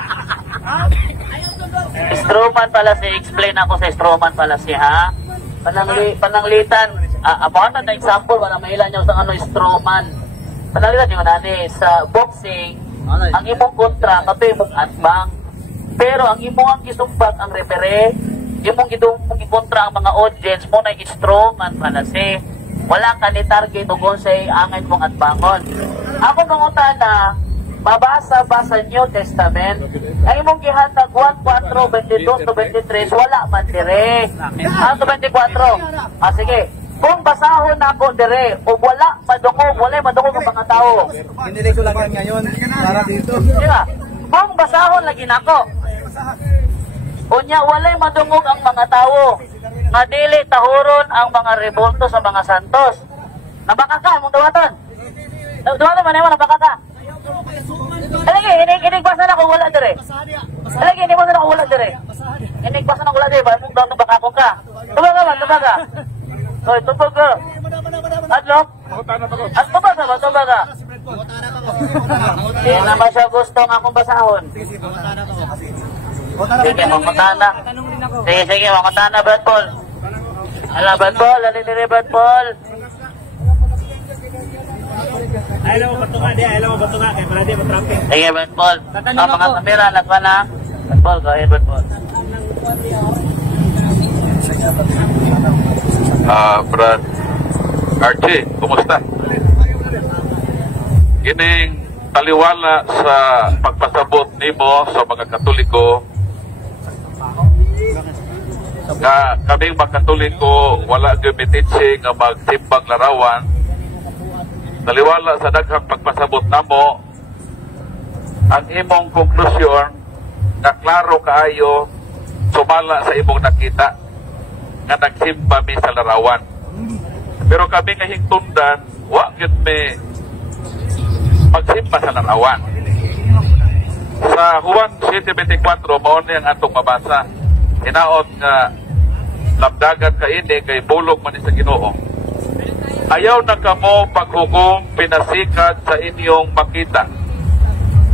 Stroman pala si, explain ako sa Stroman pala si ha. Pananglitan, abuhan na example, wala mailan nyo sa ano Stroman. Pananglitan yung nani, sa boxing, ang imong kontra, kato imong atbang. Pero ang imong gisumbat ang referee, imong kontra ang mga audience mo na Stroman pala si. Wala ka ni target o kung sa'y angin mong atbangon. Ako mangutana, mabasa ba sa New Testament? Ang imong gihatag 1:4:22-23, wala man dire. 24. Sige. Kung basahon na ako dire, o wala madungog ang mga tao. Hindi ko lang yan ngayon para dito. Diba? Kung basahon lagi na ako. Unya, walay madungog ang mga tao. Madili tahuron ang mga rebolto sa mga santos. Nabaka ka, mong dawaton. Dawaton man mo nabaka ka. Alagi, inigbasa na kung wala dire. Alagi, inigbasa na kung wala dire. Inigbasa na kung wala dire, ba mong daw nabaka ko ka. Tubaga man, tubaga. Hoy, tubaga. Adlo? At tubaga ba, tubaga? Hindi naman siya gusto ng akong basahon. Sige, mamutana. Sige, mamutana, Brad Paul. Ala, Brad Paul, alin Brad Paul. Ayaw mo batunga, kaya pala di matramping. Sige, Brad Paul. Ang mga kamera, nagpa na. Brad Paul, go ahead, Brad Paul. Brad Archie, kumusta? Kining taliwala sa pagpasabot nimo sa mga Katoliko nga kaming mga Katoliko wala gyud nga magsimbang larawan. Taliwala sa daghang pagpasabot namo ang imong konklusyon na klaro kaayo sumala sa imong nakita nga nagsimba mi sa larawan. Pero kami nga hingtundan wa gyud mi magsimba sa larawan. Sa Juan 7:24 mao ni ang atong mabasa. Hinaot nga labdagan kaini kay bulog man sa Ginoo. Ayaw na kamo paghukom pinasikat sa inyong makita,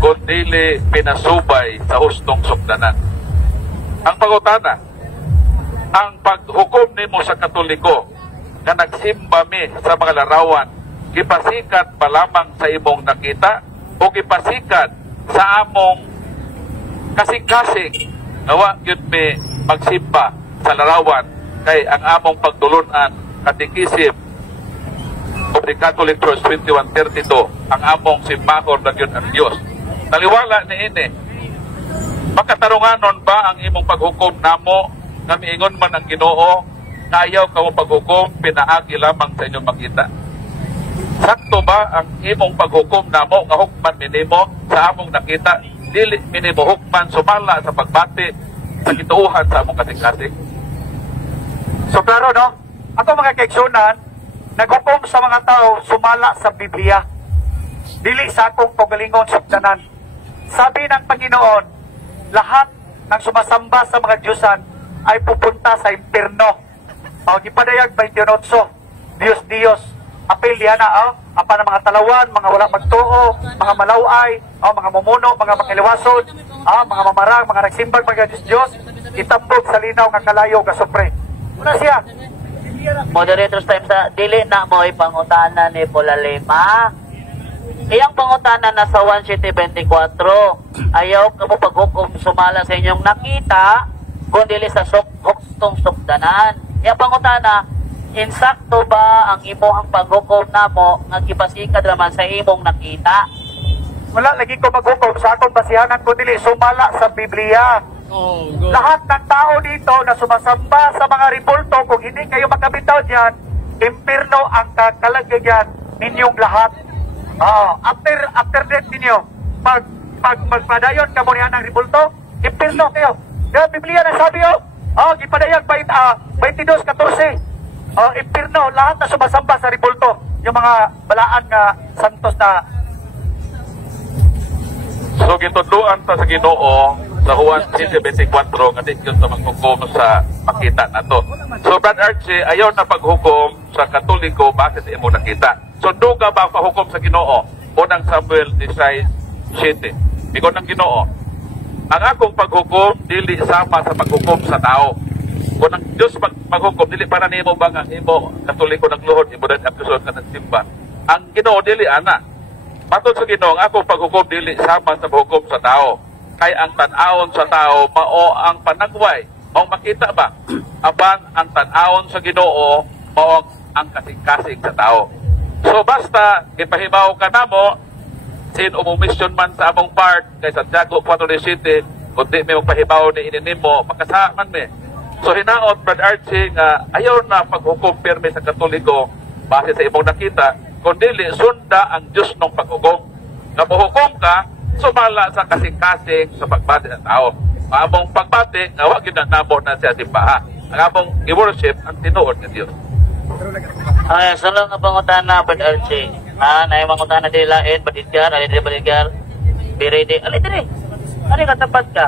kundi pinasubay sa hustong sukdanan. Ang pangutana, ang paghukom nimo sa Katoliko nga nagsimba mi sa mga larawan, gipasikat ba lamang sa imong nakita o gipasikat sa among kasing-kasing nawa yun mi magsimba sa larawan kay ang among pagtulunan katikisim of the Catholic Church 2132 ang among simbahon na yun ang Diyos. Taliwala ni ini, makatarunganon ba ang imong paghukom namo nga miingon man ang Ginoo na ayaw ka mo paghukom pinaagi lamang sa inyong makita? Sakto ba ang imong paghukom namo nga hukman minimo sa among nakita, dili minimo hukman sumala sa pagbati sa gituuhan sa among kasing-kasing? So klaro no, ato mga kaigsunan, naghukom sa mga tao sumala sa Biblia, dili sa akong pagalingon sukdanan. Sabi ng Panginoon, lahat ng sumasamba sa mga Diyosan ay pupunta sa impierno. O gipadayag 28, Diyos, apel diyan na, apa ng mga talawan, mga wala magtuo, mga malaway, mga mumuno, mga makiliwasod, mga mamarang, mga nagsimbag, mga Diyos, itambog sa linaw nga kalayo ka supre. Una siya. Moderator's time sa dili na mo ipangutana ni Polalema. Iyang pangutana na sa 1:24. Ayaw ka mo paghukom sumala sa inyong nakita, kundi sa hustong sukdanan. Iyang pangutana, insakto ba ang imong paghukom namo nga gipasikat naman sa imong nakita? Wala lagi ko maghukom sa akong basihanan kundi sumala sa Biblia. Lahat ng tao dito na sumasamba sa mga ribulto, kung hindi kayo makabitaw dyan, impierno ang kakalagayan ninyong lahat. After death ninyo, pag magpadayon ka mo niyan ng ribulto, impierno kayo. Kaya Biblia na sabi gipadayon 22:14. Impierno, lahat na sumasamba sa ribulto, yung mga balaan nga santos na. So gitudluan ta sa Ginoo sa Juan 7:24 nga di yun sa maghukom sa makita nato. So Brad Archie, ayaw na paghukom sa Katoliko base sa imong nakita. So duga ba pahukom sa Ginoo? Unang Samuel 16:7. Bigon ng Ginoo, ang akong paghukom dili sama sa paghukom sa tao. Kung ang Diyos maghukom, dili para nimo bang ang imo Katoliko nagluhod, imo din episode ka nagsimba. Ang Ginoo dili ana. Matod sa Ginoo, ang akong paghukom dili sama sa paghukom sa tao. Kay ang tan-awon sa tao mao ang panagway. Mao makita ba? Aban ang tan-awon sa Ginoo mao ang kasing-kasing sa tao. So basta ipahibaw ka namo sin umumission man sa among part kay Santiago 4:7 kundi may magpahibaw ni ininimo makasaman mi. So hinaot Brad Archie nga ayaw na paghukom pirmi sa Katoliko base sa imong nakita kundi sunda ang Diyos ng paghukom. Nga mahukom ka sumala sa kasing-kasing sa pagbati ng tao. Ang among pagbati nga wag gyud namo na siya simbaha. Ang among i-worship ang tinuod nga Dios. Ay, sa lang nga pangutana, Bad Archie. Na yung pangutana din lain, Bad Edgar, Birede. Alay din eh. Ano katapat ka?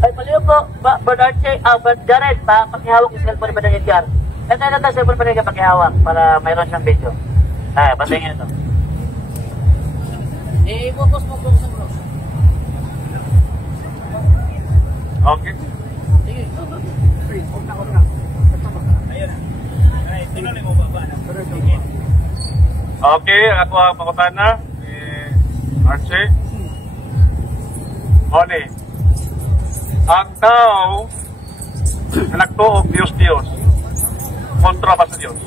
Ay, paliw po, Bad Archie, Bad Jared, pakihawak yung cellphone ni Bad Edgar. Ito na ito, cellphone ni Edgar pakihawak para mayroon siyang video. Ay, pasingin ito. Focus mo, bro. Okay. Okay, ako ang pangutana ni Archie. Oni, ang tao na nagtuog Diyos, kontra ba sa Diyos?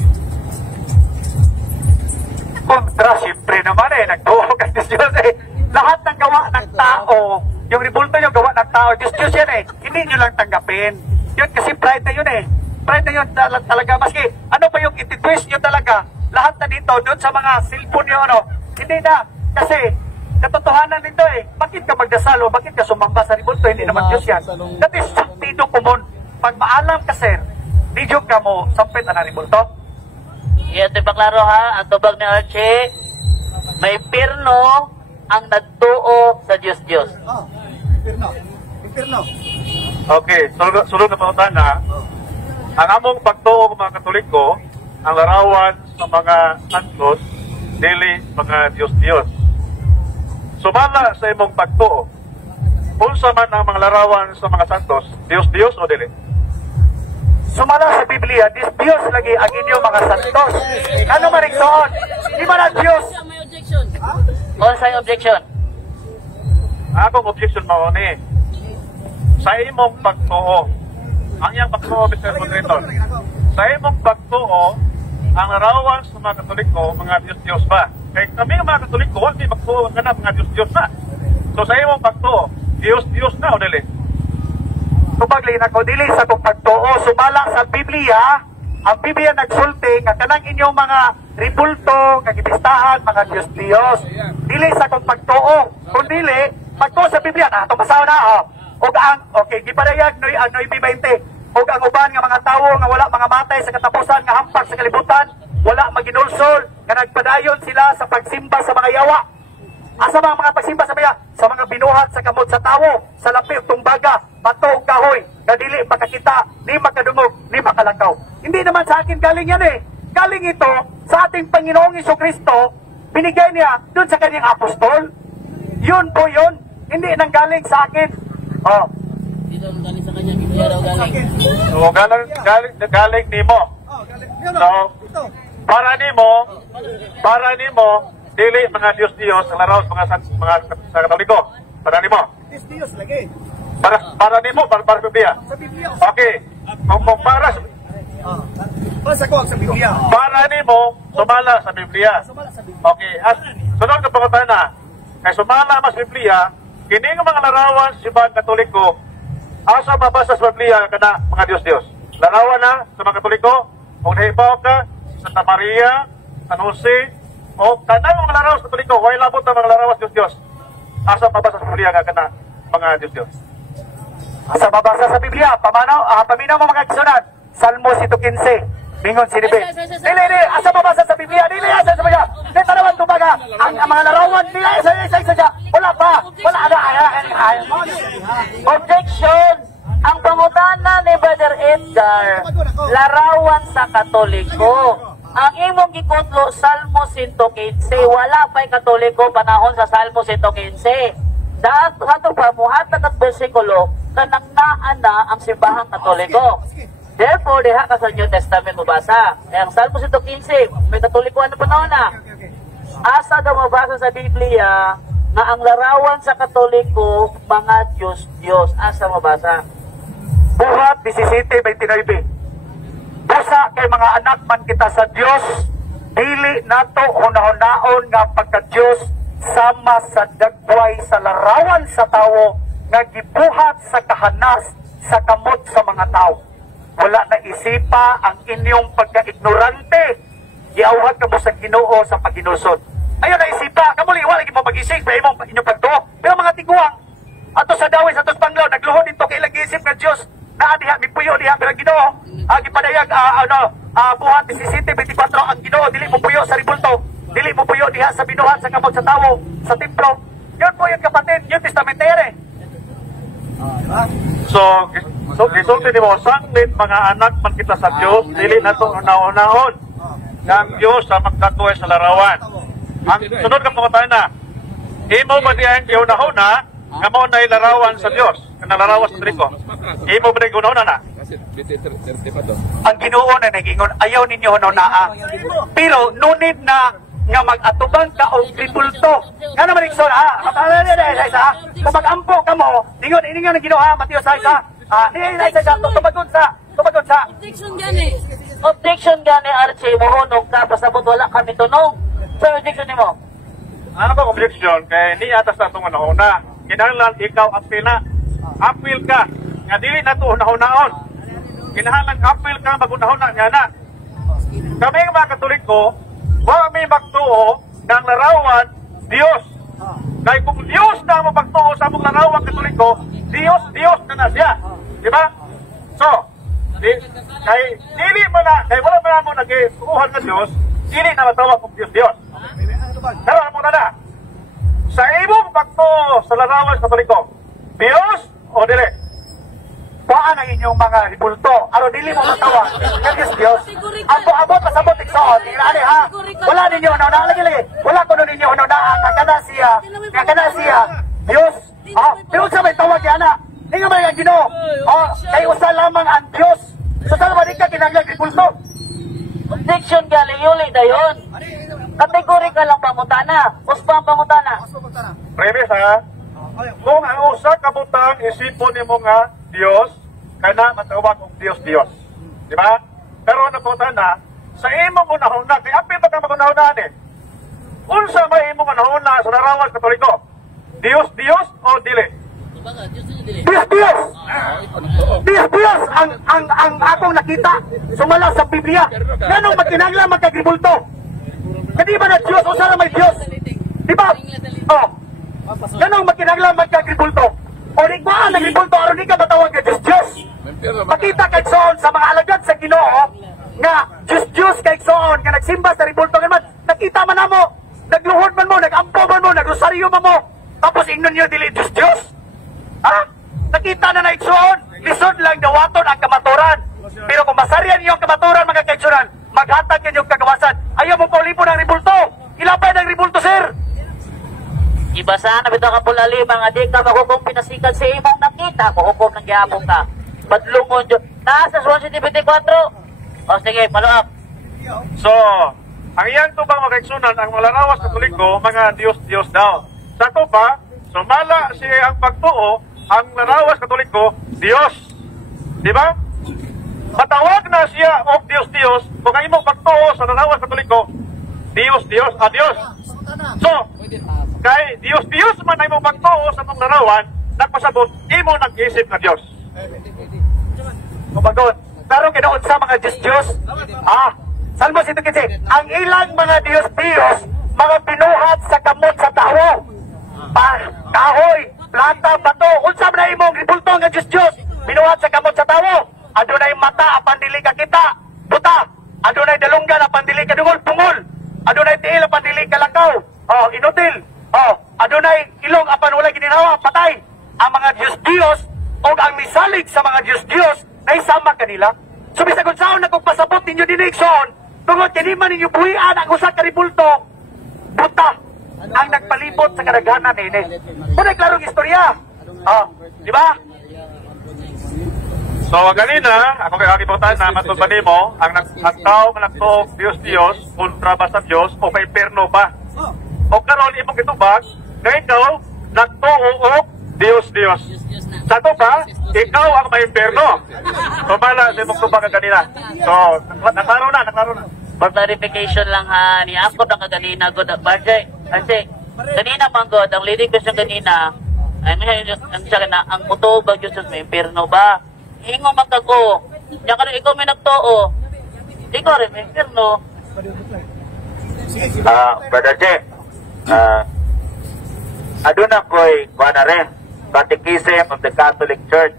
Kontra, siyempre naman nagtuog ang Diyos eh. Lahat ng gawa ng tao, yung ribulto yung gawa ng tao, Diyos yan eh. Hindi nyo lang tanggapin. Yun kasi pride na yun eh. Pride na yun talaga. Maski, ano pa yung ititwist nyo talaga? Lahat na dito, doon sa mga cellphone nyo, hindi na. Kasi, katotohanan nito eh. Bakit ka magdasal o bakit ka sumamba sa ribulto? Hindi naman Diyos yan. That is sentido common. Pag maalam ka, sir, di joke ka mo, sampit na ribulto. Iya, ito paklaro ha. Ang tubag ni Archie, may pirno ang nagtuo sa Diyos. Impirno. Okay, sulod na pangutana. Ang among pagtuo mga Katoliko, ang larawan sa mga santos, dili mga Diyos. Sumala sa imong pagtuo, unsa man ang mga larawan sa mga santos, Diyos o dili? Sumala sa Biblia, Diyos lagi ang inyong mga santos. Ano man rin doon? Di ba na Diyos? Ano sa objection? Akong objection mo ni sa imong pagtuo. Ang iyang pagtuo, Mr. Moderator. Sa imong pagtuo, ang larawan sa mga Katoliko, mga Diyos ba? Kaya kami mga Katoliko, hindi magtuo ka na mga Diyos na. So sa imong pagtuo, Diyos na o dili? Tumaglin ako, dili sa kong pagtuo, sumala sa Biblia, ang Biblia nagsulti, nga kanang inyong mga ribulto, kagipistahan, mga Diyos. Dili sa kong pagtuo, kung dili, pagtuo sa Biblia, na itong basaw na, okay, giparayag, noy 20, og ang uban nga mga tawo, nga wala mga matay sa katapusan, nga hampak sa kalibutan, wala maginulsol, nga nagpadayon sila sa pagsimba sa mga yawa. Asa mga pagsimba sa sa mga binuhat sa kamot sa tawo, sa lapi ug tumbaga, bato ug kahoy, nga dili makakita, ni makadungog, ni makalakaw. Hindi naman sa akin galing yan eh. Galing ito sa ating Panginoong Jesucristo, binigay niya dun sa kanyang apostol. Yun po yun, hindi nang galing sa akin. Dito ang galing sa kanya, Biblia raw galing. So, galing nimo. So, para nimo, dili mga Diyos ang larawan mga sa Katoliko. Para nimo. Diyos lagi. Para nimo, para Biblia. Sa Biblia. Okay. Kung para Basa ko sa Biblia. para nimo, sumala sa Biblia. Okay. At sunod na pangutana, kay sumala mas Biblia, kini nga mga larawan sa ibang Katoliko, asa mabasa sa Biblia kana mga Diyos. Larawan na sa mga Katoliko, kung nahibaw ka, Santa Maria, San Jose, o tanang mga larawan sa Katoliko, way labot ang mga larawan sa Diyos. Asa mabasa sa Biblia nga kana mga Diyos. Asa mabasa sa Biblia, paminaw mo mga kisunan, Salmo 115. Mingon sinibi. Dili, asa mabasa sa Biblia? Dili, asa sa Biblia? Dili, tanawan tumaga. Ang mga larawan, dili, isa. Wala pa. Wala, Objection! Ang pangutana ni Brother Edgar, larawan sa Katoliko. Ang imong gikutlo, Salmo 115. Wala pa'y Katoliko panahon sa Salmo 115. Dahil ato pa, muhatag at bersikulo, kanang naana ang simbahang Katoliko. Therefore, diha ka sa New Testament mabasa. Ang Salmo 115, may Katoliko ano panahon na. Asa daw mabasa sa Biblia na ang larawan sa Katoliko, mga Diyos. Asa mabasa? Buhat 17:29. Busa kay mga anak man kita sa Dios, dili nato hunahon-naon nga pagka-Dios sama sa dagway sa larawan sa tawo nga gibuhat sa kahanas sa kamot sa mga tao. Wala na isipa ang inyong pagka-ignorante. Giawhat ka mo sa Ginoo sa paginusod. Ayaw na isipa, kamuli wala gyud mo mag-isig pa inyong pagtuo. Pero mga tiguang ato sa dawis ato sa Panglaw nagluhod dito kay lagi-isip nga Dios na diha mipuyo diha pero Ginoo gipadayag buhat 17-24 ang Ginoo, dili mo puyo sa ribulto, dili mo puyo diha sa binuhat sa kamot sa tawo, sa templo. Yun po yung kapatid, yung testamentary. So gisulti nimo sanglit mga anak man kita sa Dios, dili nato una-unahon nga ang Dios sa magkatuoy sa larawan. Ang sunod nga pangutana na, imo ba diyan giunahuna nga mao nay larawan sa Dios, kana larawan sa Triko? Imo ba diyan giunahuna na? Ang Ginoo na nagingon, ayaw ninyo hununaa. Pero nunid na nga mag-atubang ka o tribulto. Nga naman ikson, kung mag-ampo ka mo, ingon ang Ginoo ha, Mateo 6 ha. Tumagon sa. Objection gani, Archie, mohonong ka, pasabot wala kami tunong. So, objection ni mo? Ano ba objection? Kaya ni atas na itong una-una. Kinahanglan ikaw apil na. Apil ka. Nga dili na ito una-unaon. Kinahanglan apil ka mag-una-una nga na. Kami mga Katoliko, wala may magtuo ng larawan Diyos. Kaya kung Diyos na mo magtuo sa mong larawan Katoliko, Diyos na siya. Diba? So, kaya dili mo na, kaya wala mo na nag-uhan ng Diyos, dili na matawag kong Diyos. Tara mo na. Sa imong pagtuo sa larawan Katoliko, Diyos o dili? Paan ang inyong mga ribulto? Aro dili mo matawag ng Diyos. Abo pasabot iksoon. Tingnan ha. Wala ninyo lagi. Wala ko ninyo nakana siya. Diyos. Diyos sa may tawag yan na. Hindi ba yung Ginoo? Kay usa lamang ang Diyos. So saan ba di ka kinaglag ribulto? Objection gali, yuli dayon. Kategori ka lang pangutana. Uspang pangutana. Premise ha? Kung ang usa kabutang isipon nimo nga Dios, kana matawag og Dios. Di ba? Pero naputana, sa imong unahuna, kay apil ba ka magunahuna ni? Unsa may imong unahuna sa larawan Katoliko? Dios o dili? Dios ang akong nakita sumala sa Biblia. Ganong magkinahanglan magkagribulto. Kadi ba na Dios o sa may Dios? Di ba? Ganong magkinahanglan magkagribulto. O di ba ang nagribulto aron di ka matawag nga Diyos? Makita kay Soon sa mga alagad sa Ginoo nga Diyos kay Soon nga nagsimba sa ribulto man. Nakita man namo, nagluhod man mo, nagampo man mo, nagrosaryo man mo. Tapos ingnon niyo dili Diyos. Ha? Nakita na na Iksoon, lisod lang dawaton ang kamaturan. Pero kung masaryan niyo ang kamaturan mga kaigsunan, maghatag niyo ang kagawasan. Ayaw mo paulipon ang ribulto. Ilapay ng ribulto, sir. Ibasahan na bitaw ka pulali, mga di ka mahukom pinasikan sa imong nakita, mahukom ng gihapon ka. Badlungon dyan. Nasa 174. O sige, follow up. So, ang iyang tubang mga kaigsunan, ang malarawas Katoliko, mga Diyos daw. Sa tuba, sumala siya ang pagtuo, ang larawas Katoliko, Diyos. Di ba? Matawag na siya o Diyos, kung ang imong pagtuo sa larawas Katoliko, Diyos. So, kay Diyos man ay imong pagtuo sa itong larawan, nagpasabot, imo nag-isip na Diyos. Kumagon. Pero ginoon sa mga Diyos. Salmo 115. Ang ilang mga Diyos, mga binuhat sa kamot sa tawo. Kahoy, planta, bato. Unsa man na imong ribulto nga Diyos. Binuhat sa kamot sa tawo. Adunay mata, apan dili ka kita. Buta. Adunay dalunggan, apan dili ka dungol, pungol. Adunay tiil, apan dili ka lakaw. Inutil. Adunay ilong, apan wala gininawa, patay. Ang mga Diyos o ang misalig sa mga Diyos na isama kanila. So bisag kung saan nagpasabot ninyo dinikson, tungod kaniman ninyo buhian ang usa ka ribulto, buta ang nagpalibot sa kadaghanan nini. Kung nagklarong istorya. Di ba? So, ganina, ako kay Akibutan na matulbanin mo, ang tao nga nagtuog Diyos, kontra ba sa Diyos, o kay perno ba? O karon imong gitubag, na ikaw, nagtuog Diyos. Sa to ba, ikaw ang may perno. Tumala sa imong tubag kanina. So, naklaro na. Clarification lang ha, ni ako na kaganina, good at Barjay. Kasi, kanina man God, ang leading question kanina, ang muto ba Diyos may perno ba? Ingo magkago, niya ka rin ikaw may nagtoo, ikaw rin may perno. Brother J, aduna ko'y kuha rin, Catechism of the Catholic Church.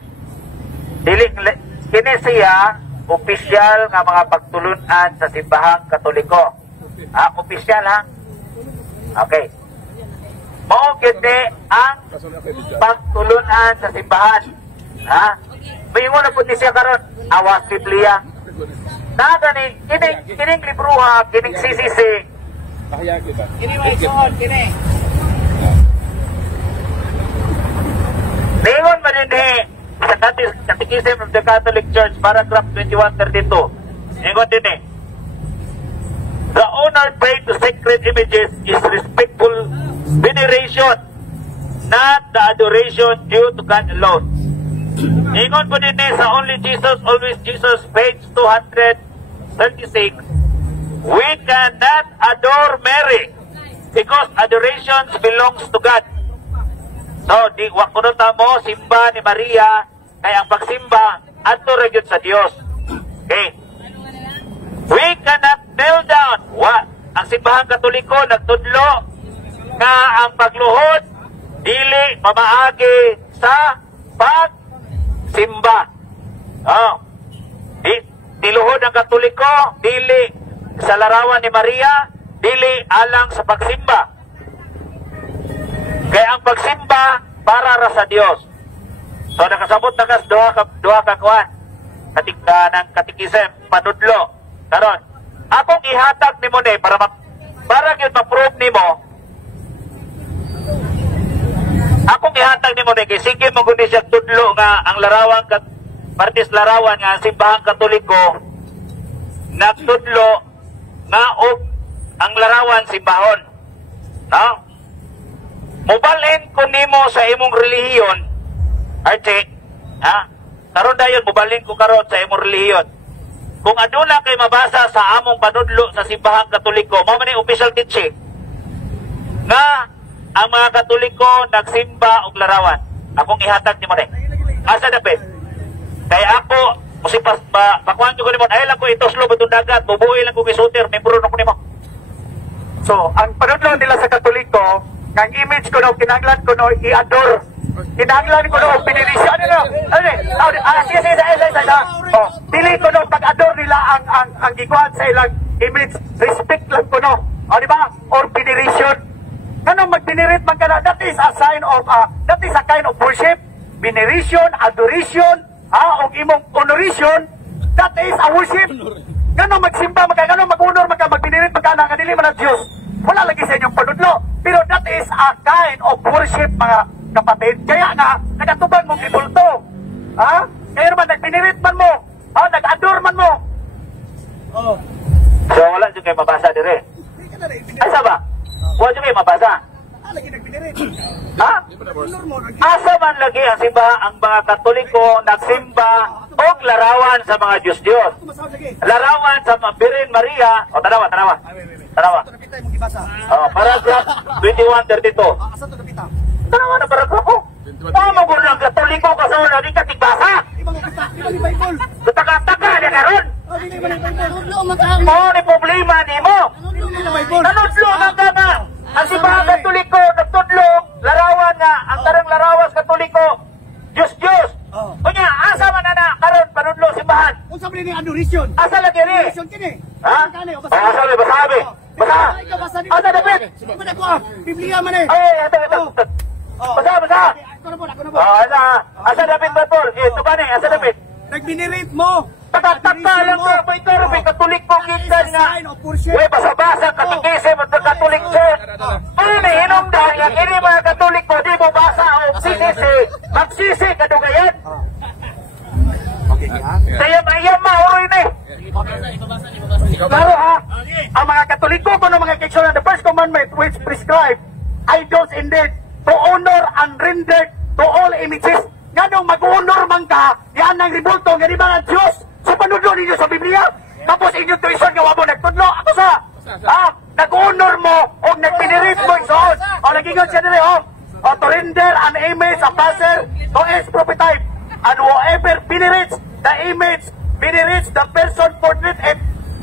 Kini siya opisyal nga mga pagtulunan sa simbahang Katoliko. Opisyal ha? Okay. Mao gini ang pagtulunan sa simbahan. Ha? Mayingon na po ni siya karon, awas Biblia. Na gani, kining libruha, kining CCC. Kini may suod, kini. Mayingon man din sa Catechism of the Catholic Church, paragraph 2132. Mayingon din the honor paid to sacred images is respectful veneration, not the adoration due to God alone. Ingon po din sa Only Jesus, Always Jesus, page 236, we cannot adore Mary because adoration belongs to God. So, di wakunuta mo, simba ni Maria, kaya ang pagsimba, ato ragyod sa Dios. Okay. We cannot kneel down. Ang simbahang Katoliko nagtudlo nga ang pagluhod dili mamaagi sa pagsimba. Tiluhod ang Katoliko dili sa larawan ni Maria, dili alang sa pagsimba. Kaya ang pagsimba para ra sa Dios. So nakasabot na kas duha ka kuan ng Catechism panudlo. Karon, akong ihatag nimo ni para gyud ma-prove nimo. Akong ihatag nimo ni kay sige mo guni siya tudlo nga ang larawan partis larawan nga ang simbahang Katoliko nagtudlo nga og ang larawan simbahon. No? Mubalhin ko nimo sa imong relihiyon. Archie, karon dayon mubalhin ko karon sa imong relihiyon. Kung aduna kay mabasa sa among panudlo sa simbahang Katoliko, mao man official teaching nga ang mga Katoliko nagsimba og larawan. Akong ihatag nimo ni. Asa dapit? Kaya ako musipas pakuan ko nimo, ay lang ko itoslo batong dagat, bubuhi lang ko kay Suter, membro na ko nimo. So, ang panudlo nila sa Katoliko, ang image ko no, kinanglan ko no, i-adore. Kinanglan ko no, pinilisyo. Pili ko no, pag-adore nila ang gikuhan sa ilang image, respect lang ko no. Di ba? Or veneration. Ganun mag-venerate man ka na, that is a sign of, that is a kind of worship. Veneration, adoration, o imong honoration, that is a worship. Ganun magsimba, ganun mag-honor, mag-venerate, mag-anang, kanili man ang Diyos. Wala lagi sa inyong panudlo. Pero that is a kind of worship, mga kapatid. Kaya nga, nagatubang mong ibulto. Kaya naman, nag-venerate man mo. Nag-adore man mo. So, wala dyan kayo mabasa dire. Asa ba? Wala dyan kayo mabasa. Asa man lagi ang simba, ang mga Katoliko nagsimba og larawan sa mga Diyos-Diyos. Larawan sa Birhen Maria. Tanawa. Paragraph 2132. Tanawa na paragraph ko. Tama mo ng Katoliko kasi wala di ka tigbasa. Taka-taka na karon. Ni problema ni mo. Nanudlo na ka na. Ang simbahang Katoliko nagtudlo larawan nga ang tarang larawas Katoliko Diyos. Kunya asa man na karon panudlo simbahan. Unsa man ni adoration? Asa lagi ni? Adoration kini. Asa ni basabi? Basa. Asa dapat? Biblia man eh. Ito. Basa. Asa dapat betul? Ito ba ni? Asa dapat? Nag-venerate mo. Taka lang ka ba ito? May Katoliko kinsan nga. Uy, basa-basa Catechism of the Catholic Church. Ano hinungdan nga kini mga Katoliko di mo basa o sisisi. Magsisi kadugayan. Kaya mayam mauroy ni. Klaro ang mga Katoliko ko ng mga keksyon the first commandment which prescribe idols indeed to honor and render to all images. Nga nung mag-honor man ka, yan ang ribulto, nga di ba ng Diyos? So panudlo ninyo sa Biblia? Tapos inyong tuition nga wabo nagtudlo. Ako sa? Nag-honor mo o nag-venerate mo isoon. O nag-ingon siya nila, to render an image, a puzzle, to its prototype. And whoever venerates the image, venerates the person portrait it.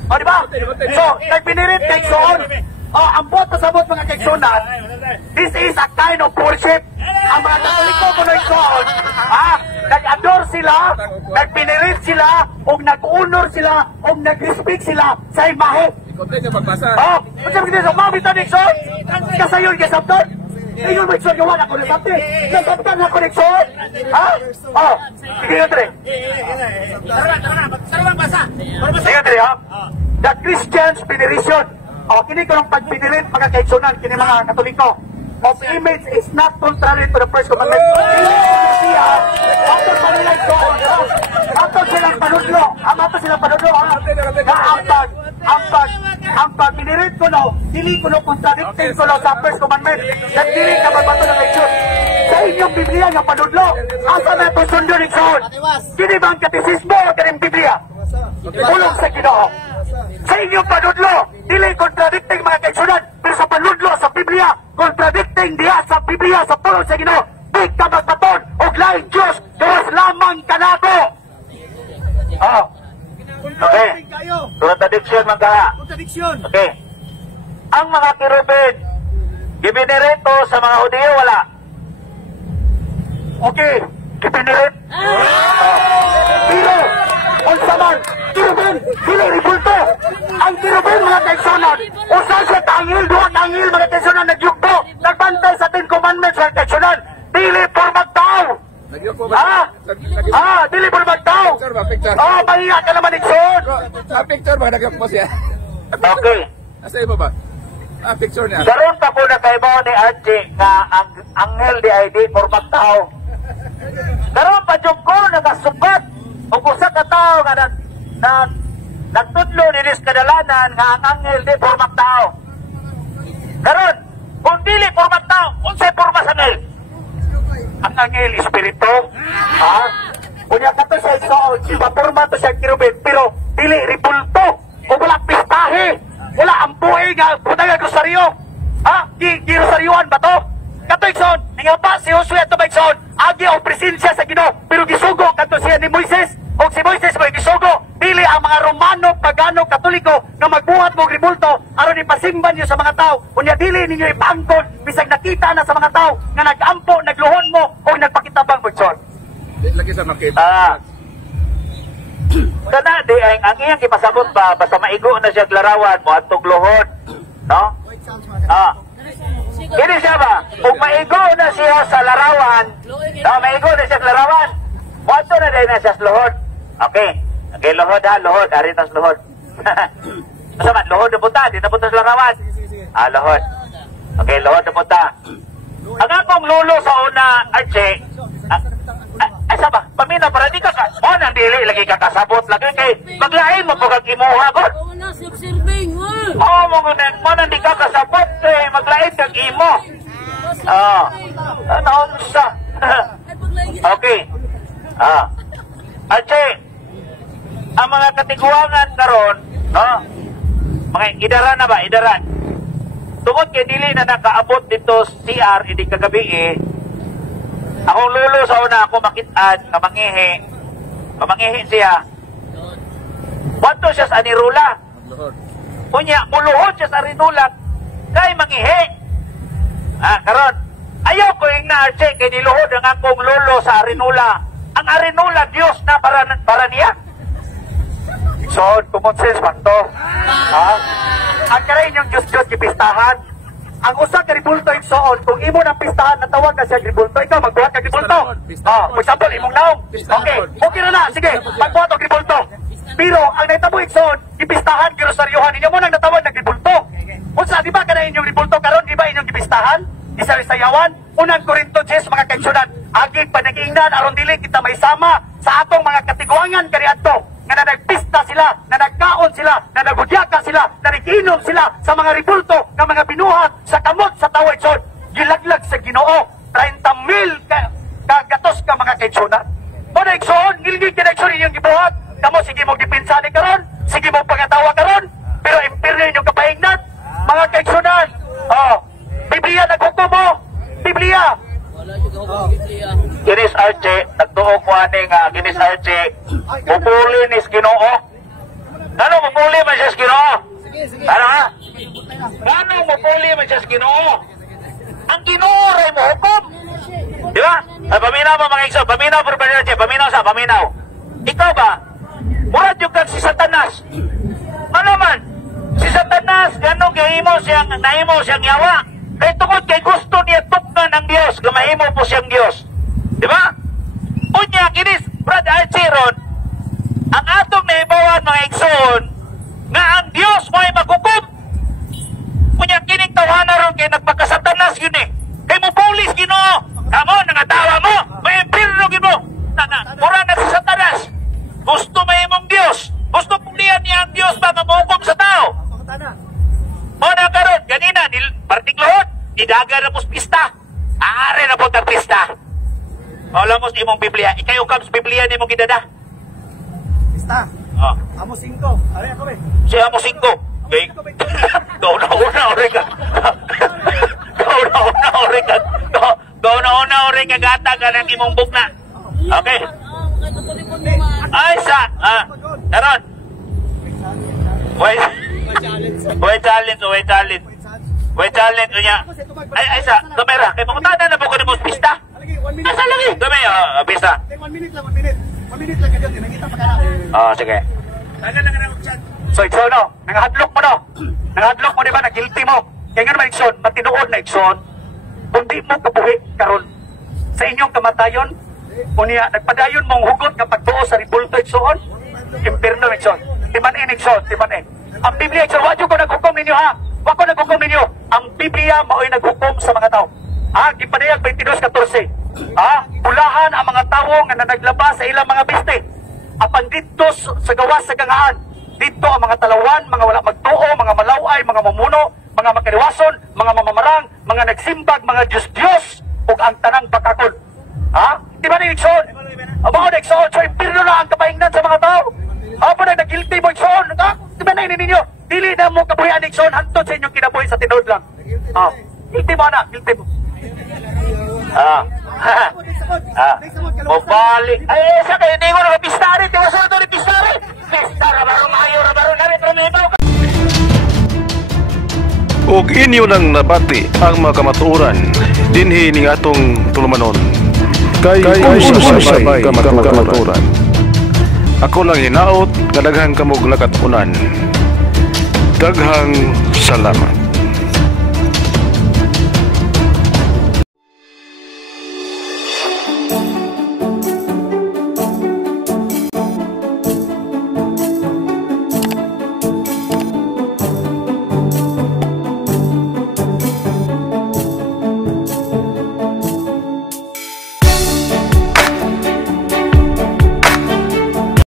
O di ba? So, nag-venerate kay isoon. Ang boto sa bot mga keksonan, this is a kind of worship. Ang mga Katoliko ko na isoon, nag-adore sila, nagpinirit sila, o nag-honor sila, o nag-respect sila sa imahe. Ikotin yung pagbasa. Oh, macam kita sa mami ta Nixon. Kasayon ka sabton. Ingon mo Nixon gawa ako na sabton. Nasabtan ako Nixon. Ha? Oh, sige nga tre. Sarang basa. Sige tre ha. The Christians Federation. Oh, kini ko ng pagpinilit mga kaigsunan kini mga Katoliko. Of image is not contrary to the first commandment. Siya, ato panilag doon. Ato silang panudlo. Ato silang panudlo. Ang pagpinirit ko no, dili ko no contradicting ko no sa first commandment. Nagdili ka magbato ng leksyon. Sa inyong Biblia nga panudlo, asa na ito sundo ni Saul? Kini ba ang katisismo o kaning Biblia? Ulong sa Ginoo. Sa inyong panudlo, dili contradicting mga kaigsunan, pero sa panudlo sa Biblia, contradicting diya sa Biblia sa pulong sa Ginoo. Di ka magbaton og laing Diyos, Diyos lamang kanako. Oh. Okay. Contradiction man ka. Okay. Ang mga kirubin, ibinireto sa mga Hudiyo, wala. Okay. Ibiniret. Pero, unsa man, kirubin, dili ribulto. Ang kirubin mga kaigsunan, usa siya tangil, duha tangil mga kaigsunan nagyugto, nagbantay sa 10 commandments mga kaigsunan, dili pormat tao. Dili pormat tao. Mahiya ka naman Nixon. Sa picture ba nagyok po siya? Okay. Asa iba ba? Picture niya. Karon pa ko nakaibaw ni Archie nga ang anghel di ID pormat tao. Karon pa jud ko nakasubat og usa ka tawo nga nagtudlo dinis kadalanan nga ang anghel di pormat tao. Karon kung dili pormat tao, unsay porma sa anghel? Ang anghel espiritu. Unya ka to sa Saul, si paporma to sa kirubin, pero dili ribulto. O wala pistahe. Wala ang buhay nga putang rosaryo. Girosaryoan ba to? Kato Ikson, nga ba si Josue ato ba Ikson? Agi o presensya sa Ginoo, pero gisugo kato siya ni Moises. O si Moises mo gisugo, dili ang mga Romano, Pagano, Katoliko nga magbuhat mo ribulto aron ipasimban niyo sa mga tao. Unya dili ninyo ipangkon bisag nakita na sa mga tao nga nagampo, nagluhon mo o nagpakitabang mo Ikson. Lagi sa makita. Kana di ang iyang ipasabot ba basta maigo na siya larawan mo at tuglohon, no? Kini siya ba? Kung maigo na siya sa larawan, maigo na siya sa larawan, wato na din na siya sa lohod. Okay. Okay, lohod ha, lohod. Arin tas lohod. Masaman, lohod na punta, di na punta sa larawan. Lohod. Okay, lohod na punta. Ang akong lulo sa una, Archie, ay saba, pamina para di ka o nandili, lagi ka kasabot, lagi kay maglain mo pag imuha ko. Mo nandi ka kasabot, maglain kag imo. Ano sa? Okay. Archie, ang mga katiguangan karon, mga idaran na ba, idaran. Tungod kay dili na nakaabot dito CR, hindi kagabi akong lulo sa una ako makitaan, kamangihi siya. Wato siya sa anirula. Kunya, muluhod siya sa arinula, kay mangihi. Karon, ayaw ko yung na-Archie, kay niluhod ang akong lulo sa arinula. Ang arinula, Diyos na para niya. So, common sense man to. Ang karain yung Diyos-Diyos kipistahan. Ang usa ka ribulto igsoon, kung imo nang pistahan natawag ka siya ribulto, ikaw magbuhat ka ribulto. For example, imong naong. Okay na. Sige, magbuhat og ribulto. Pero ang naitabo igsoon, ipistahan girosaryohan inyo mo nang natawag ng ribulto. Unsa di ba kana inyong ribulto karon, di ba inyong gipistahan? Isa rin sayawan, unang Korinto 10 mga kaigsunan, agig panag-ingnan aron dili kita maisama sa atong mga katiguangan kaniadto. Na nagpista sila, na nagkaon sila, na nagudyaka sila, na nagiinom sila sa mga ribulto ng mga binuhat sa kamot sa tawag son. Gilaglag sa Ginoo, 30,000 kagatos ka mga kaigsunan. O na igsoon, ngilgig ka na igsoon inyong gibuhat. Kamo, sige mo gipinsa ni karon, sige mo pangatawa karon, pero impiryo inyong kapahingnat. Mga kaigsunan, Biblia naghukom mo, Biblia. Ginis Archie, nagtuo ko ani nga Ginis Archie, mupuli ni Ginoo. Ano mupuli man siya Ginoo? Ano ha? Ano mupuli man siya Ginoo? Ang Ginoo ray mo hukom. Di ba? Paminaw mo mga igsoon. Paminaw, Brother RJ. Paminaw sa, paminaw. Ikaw ba? Murad yung kag si Satanas. Ano man? Si Satanas, gano'ng naimo siyang yawa. Kaya tungkol kay gusto niya tuknan ang Diyos. Kamahimo po siyang Diyos. Di ba? Unya, kinis, Brad Alciron, ang atong naibawan mga igsoon, nga ang Diyos mo ay maghukom. Unya, kining tawanan ron kay nagpagkasatanas yun eh. Kay mo pulis, Ginoo. Kamo, nangatawa mo. May impirno, Ginoo. Mura na si Satanas. Gusto may imong Diyos. Gusto pulihan niya ang Diyos ba mamuhukom sa tao. O na karon, ganina, partiklahon, nidaga na pos pista. Aare na po tag pista. Alam mo sa imong Biblia, ikayo kam sa Biblia ni mong gidada. Pista. Oh. Amo 5. Are ako be. Siya mo 5. Okay. Gauna-una ore ka. Gauna-una ore ka. Gauna-una ore ka gata ka ng imong bukna. Okay. Ay sa, karon. Wait challenge niya. Ay sa, kamera, kay panguntada na po ko ni mo pista. Asa lagi? Dami, pista. 1 minute lang, 1 minute. 1 minute lang kadyo, nakita pa kana. Sige. Tanan lang na chat. So, Ikson, no? Nanghadlok mo, no? Nanghadlok mo, di ba? Nag-guilty mo. Kaya nga naman, Ikson, matinuod na Ikson, kung di mo kabuhi karon sa inyong kamatayon, unya, nagpadayon mong hugot kapag tuo sa ribulto, Ikson, impirno, Ikson. Timanin, Ikson, timanin. Ang Biblia, Ikson, wadyo ko naghukom ninyo, ha? Wag ko naghukom ninyo. Ang Biblia, mao'y naghukom sa mga tao. Gipadayag 22:14. Bulahan ang mga tao nga naglabas sa ilang mga biste. Apan dito sa gawas sa gangaan, dito ang mga talawan, mga wala magtuo, mga malaway, mga mamuno, mga makaliwason, mga mamamarang, mga nagsimbag, mga Diyos-Diyos, ug ang tanang bakakon. Di ba ni Ikson? Aba na Ikson, so impirno na ang kapahingnan sa mga tao. Apa na nag-guilty mo Ikson? Di ba na ninyo? Dili na mo kabuhian Ikson, hantod sa inyong kinabuhi sa tinod lang. Guilty mo na, guilty mo. Mabalik. Ay, isa kayo, hindi ko nakapistari. Di ba sa ito ni pistari? Pista, rabarong ayaw, rabarong narin, tramibaw ka. Ug inyo nang nabati ang mga kamatuoran dinhi ning atong tulumanon. Kay usay kamatuoran. Ako lang hinaot nga daghang kamog lakatunan. Daghang salamat.